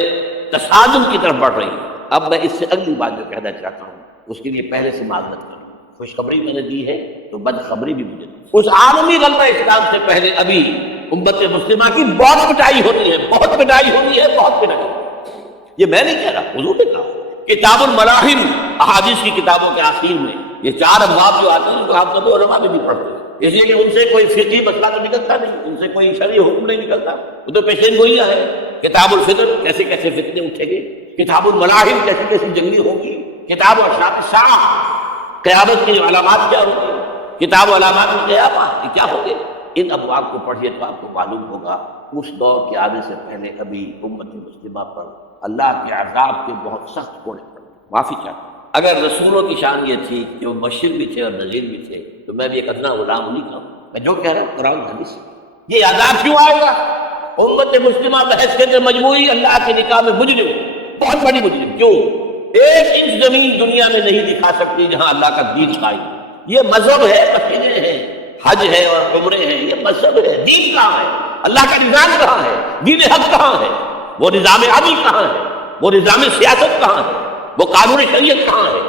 تصادم کی طرف بڑھ رہی ہے۔ اب میں اس سے اگلی بات جو کہنا چاہتا ہوں اس کے لیے پہلے سے معذرت کروں، خوشخبری میں نے دی ہے تو بدخبری بھی مجھے دی۔ اس عالمی غلبہ اسلام سے پہلے ابھی امت مسلمہ کی بہت پٹائی ہونی ہے، بہت پٹائی ہونی ہے، بہت پٹائی ہونی ہے۔ یہ میں نہیں کہہ رہا، حضور نے کہا۔ کتاب الملاحم، احادیث کی کتابوں کے آخر میں یہ 4 ابواب جو آتے ہیں تو آپ سب علماء بھی پڑھتے ہیں، اس لیے کہ ان سے کوئی فقہی مسئلہ تو نکلتا نہیں، ان سے کوئی شرعی حکم نہیں نکلتا، وہ تو پیشین گوئیاں ہے۔ کتاب الفطر، کیسے کیسے فتنے اٹھیں گے، کتاب الملاحم، کیسی کیسی جنگی ہوگی، کتاب اشراط الساعہ، قیامت کی علامات کیا ہوگی، کتاب علامات القیامہ، یہ کیا ہوگے۔ ان ابواب کو پڑھیے تو آپ کو معلوم ہوگا اس دور کے آنے سے پہلے ابھی امت مسلمہ پر اللہ کے عذاب کے بہت سخت کوڑے پڑے۔ معافی چاہتا ہوں، اگر رسولوں کی شان یہ تھی کہ وہ مبشر بھی تھے اور نذیر بھی تھے تو میں بھی ایک ادنا غلام نہیں کہوں، میں جو کہہ رہا ہوں قرآن حدیث۔ یہ عذاب کیوں آئے گا؟ امت مسلمہ بحث کے اندر مجموعی اللہ کے نکاح میں مجرم، بہت بڑی مجرم۔ کیوں؟ 1 انچ زمین دنیا میں نہیں دکھا سکتی جہاں اللہ کا دین قائم۔ یہ مذہب ہے، مسجدیں ہیں، حج ہے اور عمرے ہیں، یہ مذہب ہے۔ دین کہاں ہے؟ اللہ کا نظام کہاں ہے؟ دین حق کہاں ہے؟ وہ نظام عدل کہاں ہے؟ وہ نظام سیاست کہاں ہے؟ وہ قانون شریعت کہاں ہے؟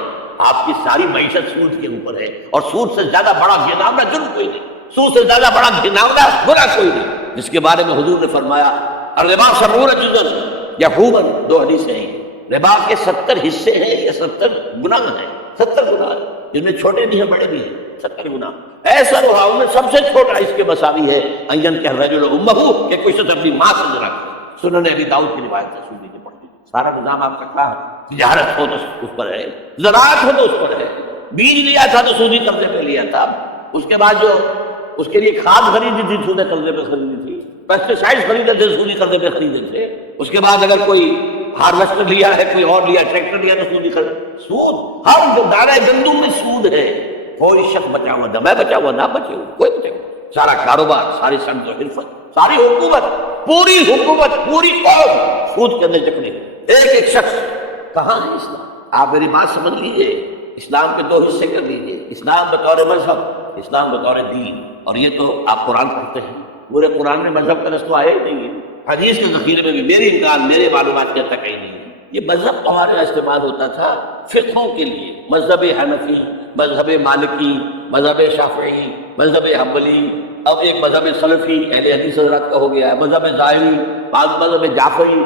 آپ کی ساری معیشت سود کے اوپر ہے، اور سود سے زیادہ بڑا گھناؤنا جرم کوئی نہیں، سود سے زیادہ بڑا گھناؤنا برا کوئی نہیں، جس کے بارے میں حضور نے فرمایا الربا 70 جزء یحوبا، 2 حدیثیں ہیں، ربا کے 70 حصے ہیں یا 70 گناہ ہیں، 70 گناہ ہیں، جن میں چھوٹے بھی ہیں بڑے بھی ہیں، 70 گناہ۔ ایسا رہا ان میں سب سے چھوٹا اس کے مساوی ہے ان کہ الرجل امہ، کہ کوئی شخص اپنی ماں سے ذرا کرے۔ سنن ابی داؤد کی روایت ہے، سننے کی پڑھتی سارا نظام آپ کا کہاں ہے؟ تجارت ہو تو اس پر ہے، زراعت ہو تو اس پر ہے، بیج لیا تھا تو سودی قرضے پہ لیا تھا، اس کے بعد جو اس کے لیے کھاد خریدی تھی سودی قرضے پہ خریدی تھی، پیسٹیسائڈ خریدے تھے سودی قرضے پہ خریدے تھے، اس کے بعد اگر کوئی ہارویسٹر لیا ہے، کوئی اور لیا، ٹریکٹر لیا تو سودی قرض، سود ہر جو دانہ گندم میں سود ہے۔ کوئی شخص بچا ہوا نہ میں بچا ہوا نہ بچے ہوا، کوئی بچے ہوا، سارا کاروبار، ساری صنعت و حرفت، ساری حکومت، پوری حکومت، پوری قوم سود کے اندر جکڑے، ایک شخص۔ کہاں ہے اسلام؟ آپ میری بات سمجھ لیجئے، اسلام کے 2 حصے کر لیجئے، اسلام بطور مذہب، اسلام بطور دین۔ اور یہ تو آپ قرآن پڑھتے ہیں، پورے قرآن میں مذہب کا رستہ آیا ہی نہیں ہے، حدیث کے ذخیرے میں بھی میری امکان، میرے معلومات کے تک ہی نہیں ہے۔ یہ مذہب ہمارے یہاں استعمال ہوتا تھا فقہوں کے لیے، مذہب حنفی، مذہب مالکی، مذہب شافعی، مذہب حنبلی، اب ایک مذہب سلفی اہل حدیث حضرات کا ہو گیا ہے، مذہب ظاہری، بعض مذہب جعفری،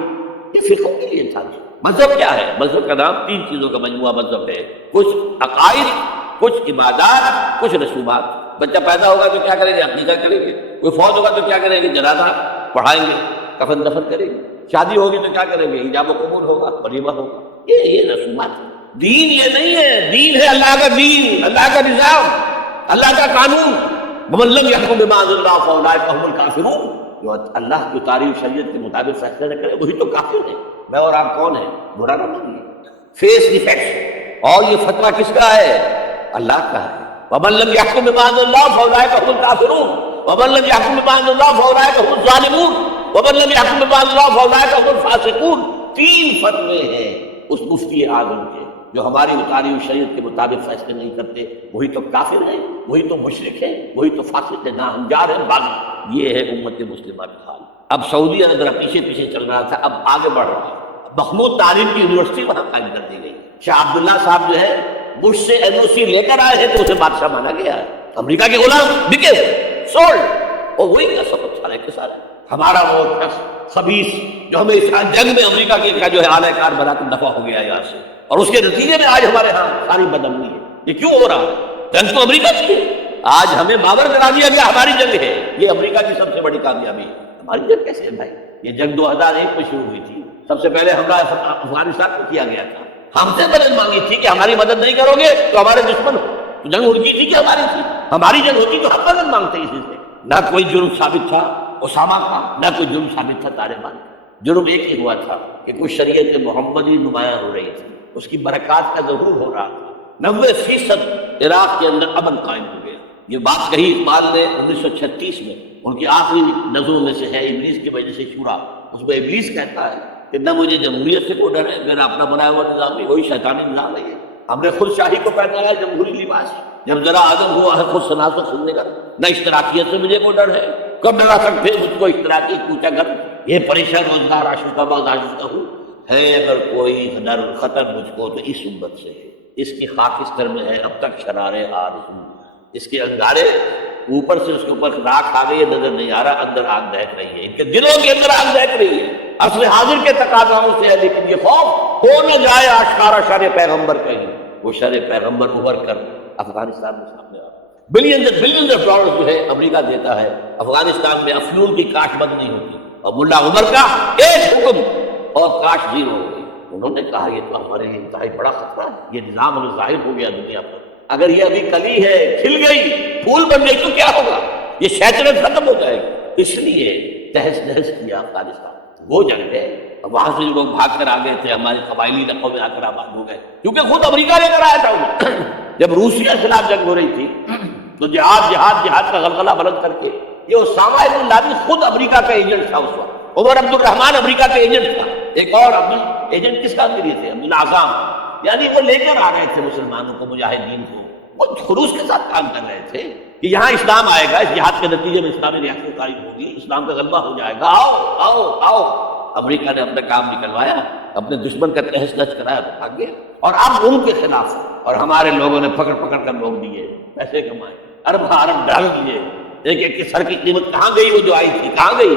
یہ فقہوں کے لیے تھا۔ مذہب کیا ہے؟ مذہب کا نام 3 چیزوں کا مجموعہ مذہب ہے، کچھ عقائد، کچھ عبادات، کچھ رسومات۔ بچہ پیدا ہوگا تو کیا کریں گے؟ عقیدہ کریں گے۔ کوئی فوت ہوگا تو کیا کریں گے؟ جنازہ پڑھائیں گے، کفن دفن کریں گے۔ شادی ہوگی تو کیا کریں گے؟ حجاب و قبول ہوگا، ولیمہ ہوگا۔ یہ رسومات ہے۔ دین یہ نہیں ہے، دین ہے اللہ کا دین، اللہ کا نظام، اللہ کا قانون۔ وَمَن لَّمْ يَحْكُم بِمَا أَنزَلَ اللَّهُ فَأُولَٰئِكَ هُمُ الْكَافِرُونَ۔ جو اللہ کی تعریف شریعت کے مطابق فیصلہ نہ کرے وہی تو کافر ہے۔ میں اور آپ کون ہیں؟ برا نہ مانیے، فیس دی فیکٹس۔ اور یہ فتویٰ کس کا ہے؟ اللہ کا ہے۔ وَمَن لَّمْ يَحْكُم بِمَا أَنزَلَ اللَّهُ فَأُولَٰئِكَ هُمُ الْكَافِرُونَ وَمَن لَّمْ يَحْكُم بِمَا أَنزَلَ اللَّهُ فَأُولَٰئِكَ هُمُ الظَّالِمُونَ وَمَن لَّمْ يَحْكُم بِمَا أَنزَلَ اللَّهُ فَأُولَٰئِكَ هُمُ الْفَاسِقُونَ۔ 3 فتوے ہیں اس مفتی اعظم کے، جو ہماری اتاری ہوئی شریعت کے مطابق فیصلے نہیں کرتے وہی تو کافر ہیں، وہی تو مشرک ہیں، وہی تو فاسق ہیں، ناہنجار ہیں، باغی۔ یہ ہے امت مسلمہ کا حال۔ اب سعودی عرب ذرا پیچھے پیچھے چل رہا تھا، اب آگے بڑھ رہا ہے۔ محمود تعلیم کی یونیورسٹی وہاں قائم کر دی گئی۔ شاہ عبداللہ صاحب جو ہے بش سے NOC لے کر آئے ہیں تو اسے بادشاہ مانا گیا ہے۔ امریکہ کے غلام بکے سولڈ، اور وہی کا سب سارے کے سارے ہمارا وہ شخص خبیث جو ہمیں اس جنگ میں امریکہ کا جو ہے اعلی کار بنا کر دفاع ہو گیا یہاں سے، اور اس کے نتیجے میں آج ہمارے ہاں ساری بدامنی ہے۔ یہ کیوں ہو رہا ہے؟ جنگ تو امریکہ کی ہے، آج ہمیں باور کرا دیا گیا ہماری جنگ ہے، یہ امریکہ کی سب سے بڑی کامیابی ہے۔ ہماری جنگ کیسے ہے بھائی؟ یہ جنگ 2001 میں شروع ہوئی تھی، سب سے پہلے حملہ افغانستان میں کیا گیا تھا، ہم سے مدد مانگی تھی کہ ہماری مدد نہیں کرو گے تو ہمارے دشمن ہو، تو جنگ ان کی تھی کہ ہماری تھی؟ ہماری جنگ ہوتی تو ہم مدد مانگتے اسی سے۔ نہ کوئی جرم ثابت تھا اسامہ کا، نہ کوئی جرم ثابت تھا طالبان کا، جرم ایک ہی ہوا تھا کہ کچھ شریعت محمدی نمایاں ہو رہی تھی، اس کی برکات کا ظہور ہو رہا تھا۔ 90% عراق کے اندر امن قائم ہو گیا۔ یہ بات کہی اقبال نے 1936 میں، ان کی آخری نظموں میں سے ہے ابلیس کی وجہ سے شورا۔ اس میں ابلیس کہتا ہے کہ نہ مجھے جمہوریت سے کوئی ڈر ہے، میرا اپنا بنایا ہوا نظام ہے، وہی شیطانی نظام ہے یہ۔ ہم نے خود شاہی کو پہنایا جمہوری لباس، جب ذرا آدم ہوا ہے خود سناسو کھلنے کا، نہ اشتراکیت سے مجھے کوئی ڈر ہے، کب ڈرا سکتے مجھ کو اشتراکی پوچھا کر، یہ پریشان روزگار آشفتہ باز آشفتہ ہوں ہے، اگر کوئی ڈر خطر مجھ کو تو اس امت سے ہے، اس کی خاکستر میں ہے اب تک شرارے آرزو، اس کے انگارے اوپر سے اس کے اوپر راکھ آ گئی ہے، نظر نہیں آ رہا، اندر آگ دہک رہی ہے، ان کے دلوں کے اندر آگ دہک رہی ہے، اصل حاضر کے تقاضاؤں سے ہے، لیکن یہ خوف ہو نہ جائے آشکارا شر پیغمبر کہیں، وہ شر پیغمبر ابھر کر افغانستان میں سامنے آ بلینز آف ڈالر جو ہے امریکہ دیتا ہے افغانستان میں، افیون کی کاٹ بند نہیں ہوتی، اور ملا عمر کا ایک حکم اور کاٹ زیرو ہو گئی۔ انہوں نے کہا یہ تو ہمارے لیے انتہائی بڑا خطرہ ہے، یہ نظام ہمیں ظاہر ہو گیا دنیا پر، اگر یہ ابھی کلی ہے کھل گئی پھول بن گئی تو کیا ہوگا؟ یہ شیطنت ختم ہو جائے گی۔ اس لیے تہس نہس کیا افغانستان، وہ جنگ ہے، وہاں سے لوگ بھاگ کر آ گئے تھے، ہمارے قبائلی رقوں میں آ کر آباد ہو گئے، کیونکہ خود امریکہ لے کر آیا تھا انہیں۔ جب روسیہ کے خلاف جنگ ہو رہی تھی تو جہاد کا غلغلہ بلند کر کے یہ اسامہ بن لادن خود امریکہ کا ایجنٹ تھا اس وقت، عمر عبد الرحمان امریکہ کا ایجنٹ تھا، ایک اور ایجنٹ کس کا ذریعے تھے؟ عبدالعظام، یعنی وہ لے کر آ رہے تھے مسلمانوں کو، مجاہدین کو، وہ خلوص کے ساتھ کام کر رہے تھے کہ یہاں اسلام آئے گا، اس جہاد کے نتیجے میں اسلامی ریاست قائم ہوگی، اسلام کا غلبہ ہو جائے گا، آؤ آؤ آؤ۔ امریکہ نے اپنا کام نکلوایا، اپنے دشمن کا تہس نہس کرایا تو بھاگ گیا، اور اب ان کے خلاف، اور ہمارے لوگوں نے پکڑ پکڑ کر لوگ دیے، پیسے کمائے، ارب ڈال دیے، ایک ایک کے سر کی قیمت کہاں گئی؟ وہ جو آئی تھی کہاں گئی؟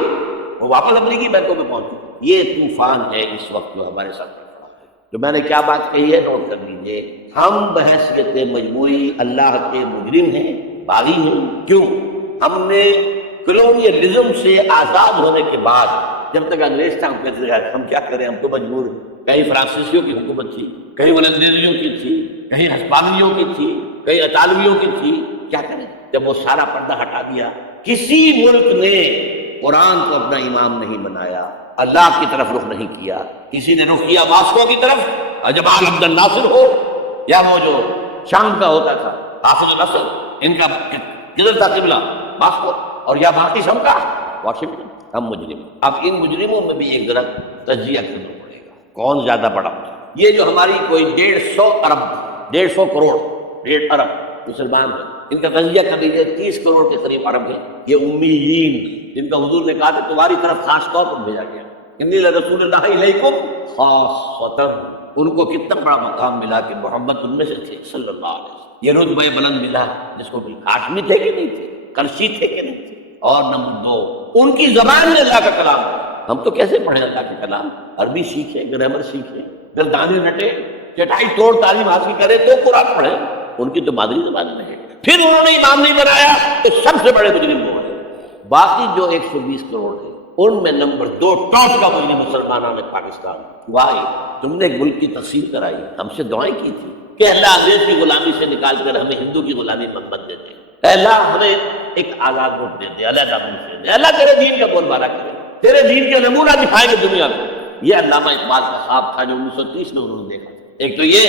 وہ واپس امریکی بینکوں میں پہنچی۔ یہ طوفان ہے اس وقت جو ہمارے ساتھ کھڑا ہے۔ جو میں نے کیا بات کہی ہے نوٹ کر لیجیے، ہم بحیثیت مجموعی اللہ کے مجرم ہیں، باغی ہیں۔ کیوں؟ ہم نے کلونیلزم سے آزاد ہونے کے بعد، جب تک انگریز تھا ہم کیا کریں، ہم تو مجبور ہیں۔ کہیں فرانسیسیوں کی حکومت تھی، کہیں ولندیزیوں کی تھی، کہیں ہسپانویوں کی تھی، کہیں اطالویوں کی تھی، کیا کریں؟ جب وہ سارا پردہ ہٹا دیا، کسی ملک نے قرآن کو اپنا امام نہیں بنایا، اللہ کی طرف رخ نہیں کیا، کسی نے رخ کیا ماسکو کی طرف، جمال عبد الناصر ہو یا وہ جو شام کا ہوتا تھا حافظ الاسد، ان کا کدھر تھا قبلہ؟ ماسکو، اور یا باقی سب کا واشنگٹن۔ ہم مجرم، اب ان مجرموں میں بھی ایک ذرا تجزیہ کرنا پڑے گا، کون زیادہ بڑا؟ یہ جو ہماری کوئی 150 کروڑ مسلمان ہیں، ان کا تجزیہ کر لیجیے، 30 کروڑ کے قریب عرب ہیں، یہ امیین جن کا حضور نے کہا کہ تمہاری طرف خاص طور پر بھیجا گیا، انی لرسول اللہ الیکم خاصۃ، ان کو کتنا بڑا مقام ملا کہ محمد ان میں سے تھے صلی اللہ علیہ وسلم، یہ رتبہ بلند ملا جس کو ہاشمی تھے کہ نہیں تھے، کرشی تھے کہ نہیں تھے۔ اور نمبر 2، ان کی زبان میں اللہ کا کلام ہے۔ ہم تو کیسے پڑھیں اللہ کا کلام؟ عربی سیکھیں، گرامر سیکھیں، پھر دانے نٹے، چٹائی توڑ تعلیم حاصل کریں تو قرآن پڑھیں، ان کی تو مادری زبان میں ہے۔ پھر انہوں نے امام نہیں بنایا تو سب سے بڑے مجرم وہ ہیں۔ باقی جو 120 کروڑ ہیں ان میں نمبر 2 ٹاپ کا مجرم مسلمانوں نے پاکستان۔ وائی تم نے ایک ملک کی تقسیم کرائی، ہم سے دعائیں کی تھی کہ اللہ انگریز کی غلامی سے نکال کر ہمیں ہندو کی غلامی مت دے دے، اللہ ہمیں ایک آزاد ملک دے دے، علیحدہ ملک دے دے، اللہ تیرے دین کا بول بالا کرے، تیرے دین کا نمونہ دکھائیں گے دنیا کو۔ یہ علامہ اقبال کا خواب تھا جو 1930 میں انہوں نے دیکھا۔ ایک تو یہ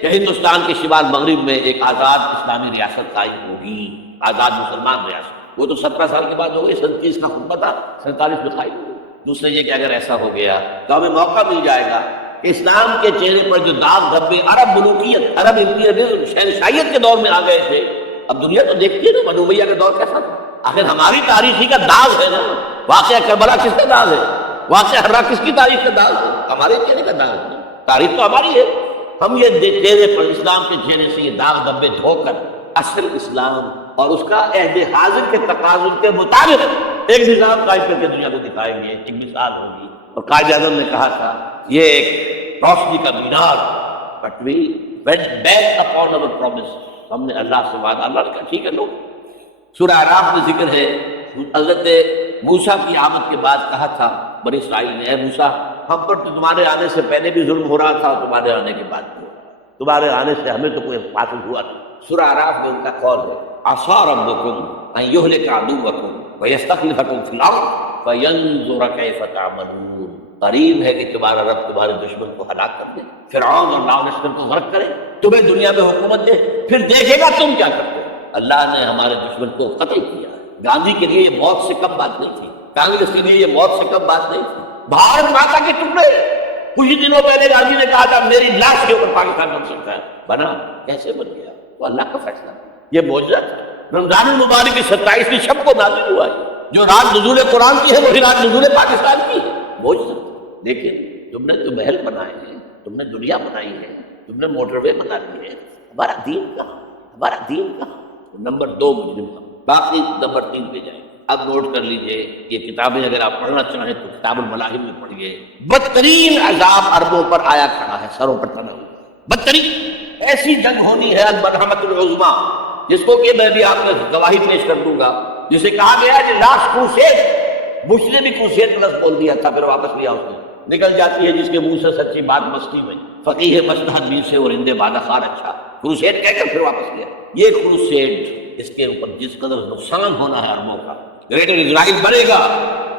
کہ ہندوستان کے شمال مغرب میں ایک آزاد اسلامی ریاست قائم ہوگی، آزاد مسلمان ریاست، وہ تو 17 سال کے بعد ہو گئی، 37 کا خطبہ تھا، 47 میں قائم ہوگی۔ دوسرے یہ کہ اگر ایسا ہو گیا تو ہمیں موقع مل جائے گا کہ اسلام کے چہرے پر جو داغ دھبے عرب ملوکیت، عرب امپیریلزم، شہنشاہیت کے دور میں آ گئے تھے، اب دنیا تو دیکھتی ہے نا بنو امیہ کا دور کیسا تھا. آخر ہماری تاریخی کا داغ ہے نا. واقعہ کربلا کس کا داغ ہے؟ واقعہ ہررا کس کی تاریخ کا داغ ہے؟ ہمارے چہرے کا داغ ہے. تاریخ تو ہماری ہے. ہم یہ چہرے پر اسلام کے چہرے سے یہ داغ دھبے دھو کر اصل اسلام اور اس کا عہد حاضر کے تقاضوں کے مطابق ایک نظام قائم کر کے دنیا کو دکھائیں گے. ایک مثال ہوگی. اور قائد اعظم نے کہا تھا یہ ایک روشنی کا مینار. But we went back upon our promise. ہم نے اللہ سے وعدہ، اللہ نے کہا ٹھیک ہے لو. سورہ اعراف میں ذکر ہے حضرت موسیٰ کی آمد کے بعد کہا تھا بنی اسرائیل نے، اے موسیٰ ہم پر تو تمہارے آنے سے پہلے بھی ظلم ہو رہا تھا اور تمہارے آنے کے بعد بھی. تمہارے آنے سے ہمیں تو کوئی حاصل ہوا نہیں. سورہ اعراف میں ان کا قول ہے عصیٰ ربکم ان یہلک عدوکم ویستخلفکم فی الارض فینظر کیف تعملون. قریب ہے کہ تمہارا رب تمہارے دشمن کو ہلاک کر دے، فرعون اور لاؤ لشکر کو غرق کرے، تمہیں دنیا میں حکومت دے، پھر دیکھے گا تم کیا کرتے. اللہ نے ہمارے دشمن کو قتل کیا. گاندھی کے لیے یہ موت سے کم بات نہیں تھی، کانگریس کے لیے یہ موت سے کم بات نہیں تھی. بھارت ماتا کے ٹکڑے کچھ دنوں پہلے گاندھی نے کہا تھا میری لاش کے اوپر پاکستان بن سکتا ہے. بنا کیسے بن گیا؟ وہ اللہ کا فیصلہ. یہ معجزہ تھا. رمضان المبارک کی 27ویں شب کو نازل ہوا ہے. جو رات نزول قرآن کی ہے وہی رات نزول پاکستان کی ہے. معجزہ. لیکن تم نے تو محل بنائے ہیں، تم نے دنیا بنائی ہے، تم نے موٹر وے بنا لی ہے. ہمارا دین کہاں؟ ہمارا دین کہاں؟ نمبر 2 مجرم ہم. باقی نمبر 3 پہ جائیں. اب نوٹ کر لیجئے یہ کتابیں اگر آپ پڑھنا چاہیں تو کتاب الملاحم میں پڑھیے. بدترین عذاب عربوں پر آیا کھڑا ہے، سروں پر ٹنا ہوا. بدترین ایسی جنگ ہونی ہے الملحمۃ العظمیٰ، جس کو کہ میں بھی آپ کو گواہی پیش کر دوں گا، جسے کہا گیا کہ لاسٹ کروسیڈ. بش نے بھی کروسیڈ لفظ بول دیا تھا، پھر واپس لیا اس نے. نکل جاتی ہے جس کے منہ سے سچی بات مستی میں. فقیہ مصلحت میر سے اور اندے بادہ خار اچھا. کروسیڈ کہہ کر پھر واپس لیا. یہ کروسیڈ اس کے اوپر جس قدر نقصان ہونا ہے عربوں کا. گریٹر اسرائیل بنے گا.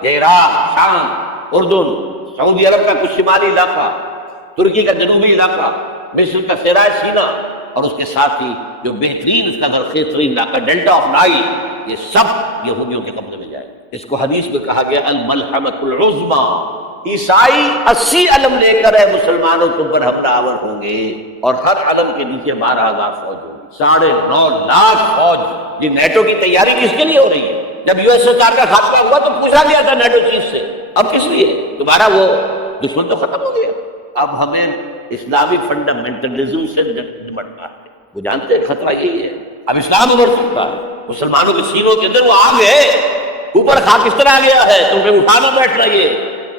یہ عراق، شام، اردن، سعودی عرب کا کچھ شمالی علاقہ، ترکی کا جنوبی علاقہ، مصر کا صحرائے سینا، اور اس کے ساتھ ہی جو بہترین اس کا زرخیز ترین علاقہ ڈیلٹا آف نائل، یہ سب یہودیوں کے قبضے میں جائے. اس کو حدیث میں کہا گیا الملحمۃ العظمیٰ. عیسائی 80 علم لے کر ہے مسلمانوں تم پر حملہ آور ہوں گے، اور ہر علم کے نیچے 12,000 فوج ہوگی. 9.5 لاکھ فوج. یہ نیٹو کی تیاری کس کے لیے ہو رہی ہے؟ جب یو ایس ایس آر کا خاتمہ ہوا تو پوچھا گیا تھا نیٹو چیف سے اب کس لیے؟ تمہارا وہ دشمن تو ختم ہو گیا. اب ہمیں اسلامی فنڈامنٹلزم سے نمٹنا ہے. وہ جانتے ہیں خطرہ یہی ہے. اب اسلام ابھر سکتا ہے. مسلمانوں کے سینوں کے اندر وہ آگ ہے، اوپر خاکستر آ گیا ہے، تم پہ اٹھانا بیٹھ رہی ہے.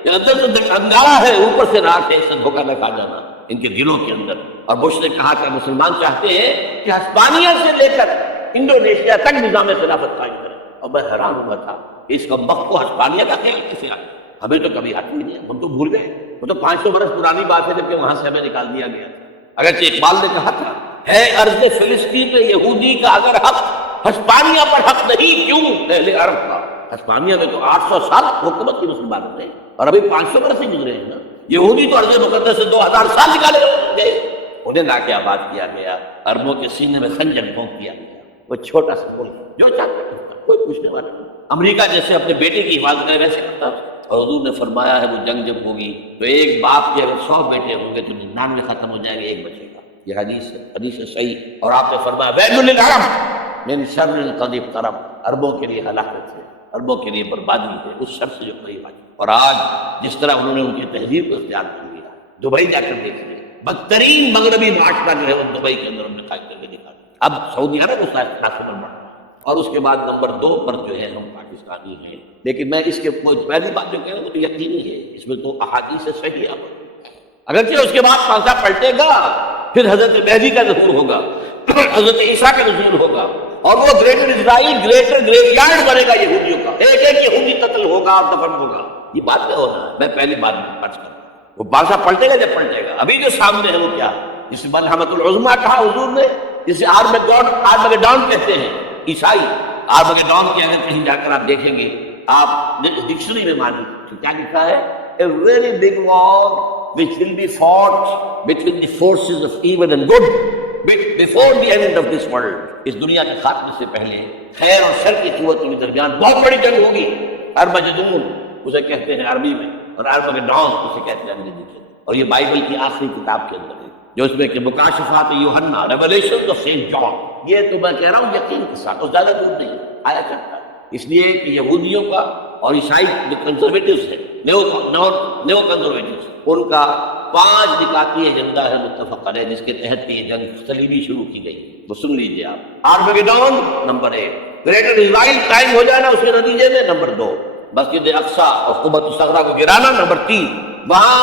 اندر سے انگارہ ہے، اوپر سے راکھ ہے، اس سے دھوکہ نہ کھا جانا ان کے دلوں کے اندر. اور بش نے کہا کہ مسلمان چاہتے ہیں کہ ہسپانیہ سے لے کر انڈونیشیا تک نظام خلافت قائم کریں. اور میں حیران ہوا تھا اس کا وقت کو ہسپانیہ کا خیال کیسے آیا. ہمیں تو کبھی ہاتھ نہیں دیا، ہم تو بھول گئے. وہ تو 500 برس پرانی بات ہے جبکہ وہاں سے ہمیں نکال دیا گیا. اگرچہ اقبال نے کہا تھا ہے ارض فلسطین کے یہودی کا اگر حق ہسپانیہ پر حق نہیں کیوں اہل عرب کا. ہسپانیہ میں تو 800 سال حکومت کی مسلمانوں نے، اور ابھی 500 برس ہی گزرے ہیں نا. یہودی تو ارض مقدس سے 2000 سال نکالے گئے. انہیں لا کے آباد کیا گیا. عربوں کے سینے میں خنجر بھونک دیا گیا. وہ چھوٹا سا ملک جو چاہتا ہے کوئی پوچھنے والا نہیں. امریکہ جیسے اپنے بیٹے کی حفاظت کرے ویسے کرتا ہے. اور حضور نے فرمایا ہے وہ جنگ جب ہوگی تو ایک باپ کے اگر 100 بیٹے ہوں گے تو 99 ختم ہو جائے گے، ایک بچے گا. یہ حدیث ہے، حدیث ہے صحیح. اور آپ نے فرمایا ویل للعرب من شر قد اقترب. عربوں کے لیے ہلاکت ہے، عربوں کے لیے بربادی ہے اس شر سے جو قریب آئی. اور آج جس طرح انہوں نے ان کی تہذیب کو اختیار کر لیا، دبئی جا کر دیکھ لیں بدترین مغربی معاشرہ جو ہے وہ دبئی کے اندر ہم نے قائم کر کے دکھا. اب سعودی عرب اس طرح پر بڑھ رہا ہے. اور اس کے بعد نمبر 2 پر جو ہے ہم پاکستانی ہیں. لیکن میں اس کے پہلی بات جو کہہ رہا ہوں وہ تو یقینی ہے، اس میں تو احادیث صحیح ہے. اگرچہ اس کے بعد پانسا پلٹے گا، پھر حضرت مہدی کا ظہور ہوگا، حضرت عیسیٰ کا نزول ہوگا، اور وہ گریٹر اسرائیل گریٹر گریو یارڈ بنے گا یہودیوں کا. ایک ایک یہودی قتل ہوگا اور دفن ہوگا. یہ بات نہیں ہونا. میں پہلی بات فرض کروں وہ پانسا پلٹے گا جب پلٹے گا. ابھی جو سامنے ہے وہ کیا ہے؟ جسے ملحمۃ العظمیٰ کہا حضور نے، جسے آرمگیڈون کہتے ہیں عیسائی. آرمگیڈون کی اگر کہیں جا کر آپ دیکھیں گے، آپ ڈکشنری میں مانی تو کیا لکھا ہے؟ A very big war which will be fought between the forces of evil and good before the end of this world. اس دنیا کے خاتمے سے پہلے خیر اور شر کی قوتوں کے درمیان بہت بڑی جنگ ہوگی. ارمجدون اسے کہتے ہیں عربی میں، اور آرمگیڈون اسے کہتے ہیں انگریزی میں. اور یہ بائبل کی آخری کتاب کے اندر ہے، جو اس میں کہ مکاشفات یوحنا، ریولیشن آف سینٹ جان، یہ تو میں کہہ رہا ہوں یقین کے ساتھ، اور زیادہ دور نہیں آیا کرتا، اس لیے کہ یہودیوں کا اور عیسائی جو کنزرویٹوز ہیں، نیو کنزرویٹوز، ان کا 5 نکاتی ایجنڈا ہے متفق علیہ، جس کے تحت یہ جنگ صلیبی شروع کی گئی، وہ سن لیجیے آپ۔ آرمیگیڈون نمبر 1، گریٹر اسرائیل قائم ہو جانا اس کے نتیجے میں نمبر 2، مسجد اقصیٰ اور قبۃ الصخرہ کو گرانا نمبر 3، وہاں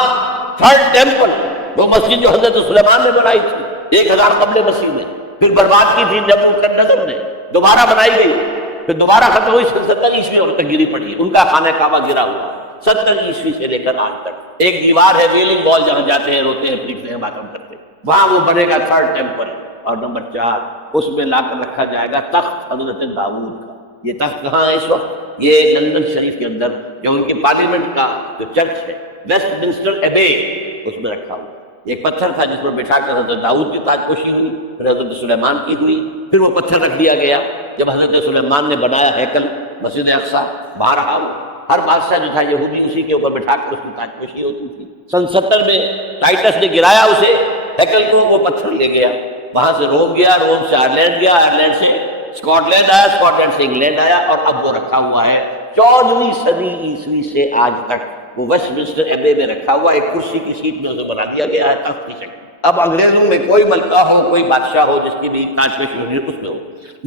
تھرڈ ٹیمپل، وہ مسجد جو حضرت سلیمان نے بنائی تھی 1000 قبل مسیح میں، پھر برباد کی تھی نبوکدنصر نے، دوبارہ بنائی گئی، پھر دوبارہ ختم ہوئی 70 عیسوی اور تک گری پڑی، ان کا خانہ کعبہ گرا ہوا 70 عیسوی سے لے کر آج تک۔ ایک دیوار ہے ویلنگ وال، جہاں جاتے ہیں روتے ہیں اپنی فلم ماتم کرتے ہیں، وہاں وہ بنے گا تھرڈ ٹیمپل۔ اور نمبر 4، اس میں لا کر رکھا جائے گا تخت حضرت داؤد کا۔ یہ تخت کہاں ہے اس وقت؟ یہ لندن شریف کے اندر، جو ان کی پارلیمنٹ کا جو چرچ ہے، ویسٹ منسٹر ایبے، اس میں رکھا ہوا۔ ایک پتھر تھا جس پر بٹھا کر حضرت داؤد کی تاج پوشی ہوئی، پھر حضرت سلیمان کی ہوئی، پھر وہ پتھر رکھ دیا گیا جب حضرت سلیمان نے بنایا ہیکل مسجد اقصیٰ۔ بہرحال ہر بادشاہ جو تھا یہودی اسی کے اوپر بٹھا کر اس کی تاج پوشی ہوتی تھی۔ سن 70 میں ٹائٹس نے گرایا اسے ہیکل کو، وہ پتھر لے گیا، وہاں سے روم گیا، روم سے آئرلینڈ گیا، آئرلینڈ سے اسکاٹ لینڈ آیا، اسکاٹ لینڈ سے انگلینڈ آیا، اور اب وہ رکھا ہوا ہے 14ویں صدی عیسوی سے آج تک، وہ ویسٹ منسٹر ایبے میں رکھا ہوا، ایک کرسی کی سیٹ میں اسے بنا دیا گیا ہے تخت کی شکل۔ اب انگریزوں میں کوئی ملکہ ہو، کوئی بادشاہ ہو جس کی بھی تاج پوشی ہوگی اس میں ہو،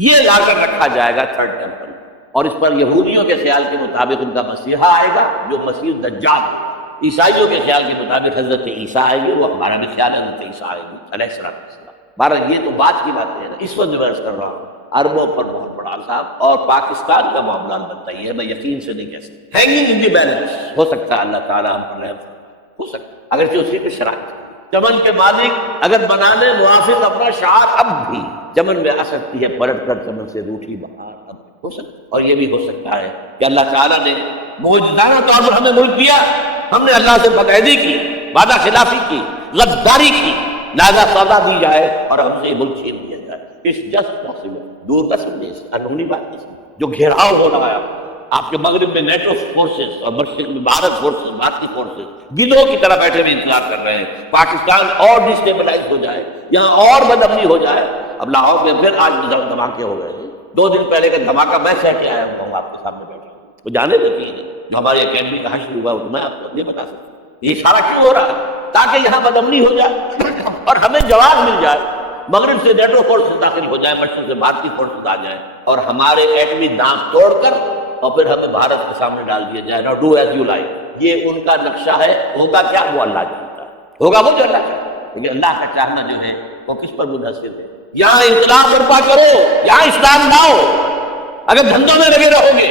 یہ لا کر رکھا جائے گا تھرڈ ٹیمپل۔ اور اس پر یہودیوں کے خیال کے مطابق ان کا مسیحا آئے گا جو مسیح دجال ہے، عیسائیوں کے خیال کے مطابق حضرت عیسیٰ آئے گی، وہ ہمارا بھی خیال ہے حضرت عیسیٰ آئے گی علیہ السلام۔ بہرحال یہ تو بات کی باتیں ہیں، اس وقت جو عرض کر رہا ہوں عربوں پر بہت بڑا عذاب، اور پاکستان کا معاملہ بنتا ہی ہے، میں یقین سے نہیں کہہ سکتا۔ ہینگنگ ان دی بیلنس، ہو سکتا ہے اللہ تعالیٰ ہم پر رحم ہو سکتا ہے، اگرچہ اسی پہ شرائط۔ چمن کے مالک اگر بنانے موافق اپنا شعار اب بھی چمن میں آ سکتی ہے، پلٹ کر چمن سے روٹھی بہار اب ہو سکتا ہے۔ اور یہ بھی ہو سکتا ہے کہ اللہ تعالیٰ نے معجزانہ طور پر ہمیں ملک دیا، ہم نے اللہ سے بدعہدی کی، وعدہ خلافی کی، غداری کی، لہذا سزا دی جائے اور ہم سے ملک چھین لیا جائے۔ اٹس جسٹ پاسبل، دور کا سمجھے، انہونی بات نہیں، جو گھیراؤ ہو رہا ہے آپ کے مغرب میں نیٹو فورسز اور مشرق میں بھارت فورسز، بھارتی فورسز گدھوں کی طرح بیٹھے ہوئے انتظار کر رہے ہیں پاکستان اور ڈسٹیبلائز ہو جائے، یہاں اور بدامنی ہو جائے۔ اب لاہور میں پھر آج دھماکے ہو گئے ہیں، 2 دن پہلے کا دھماکہ میں سہ کے آیا ہوں آپ کے سامنے بیٹھا، وہ جانے دیتی ہے جو ہماری اکیڈمی کا حشر ہوا تو میں آپ کو نہیں بتا سکتا یہ سارا کیوں ہو رہا ہے، تاکہ یہاں بدامنی ہو جائے اور ہمیں جواب مل جائے، مغرب سے نیٹو فورسز داخل ہو جائیں، مشرق سے بھارتی فورسز آ جائیں اور ہمارے ایٹمی دانت توڑ کر اور پھر ہمیں بھارت کے سامنے ڈال دیا جائے نا، ڈو ایز یو لائک۔ یہ ان کا نقشہ ہے، ہوگا کیا وہ اللہ جانتا ہے، ہوگا وہ جو اللہ چاہتا ہے، کیونکہ اللہ کا چاہنا جو ہے وہ کس پر منحصر ہے۔ یہاں انقلاب برپا کرو، یہاں اسلام لاؤ، اگر دھندوں میں لگے رہو گے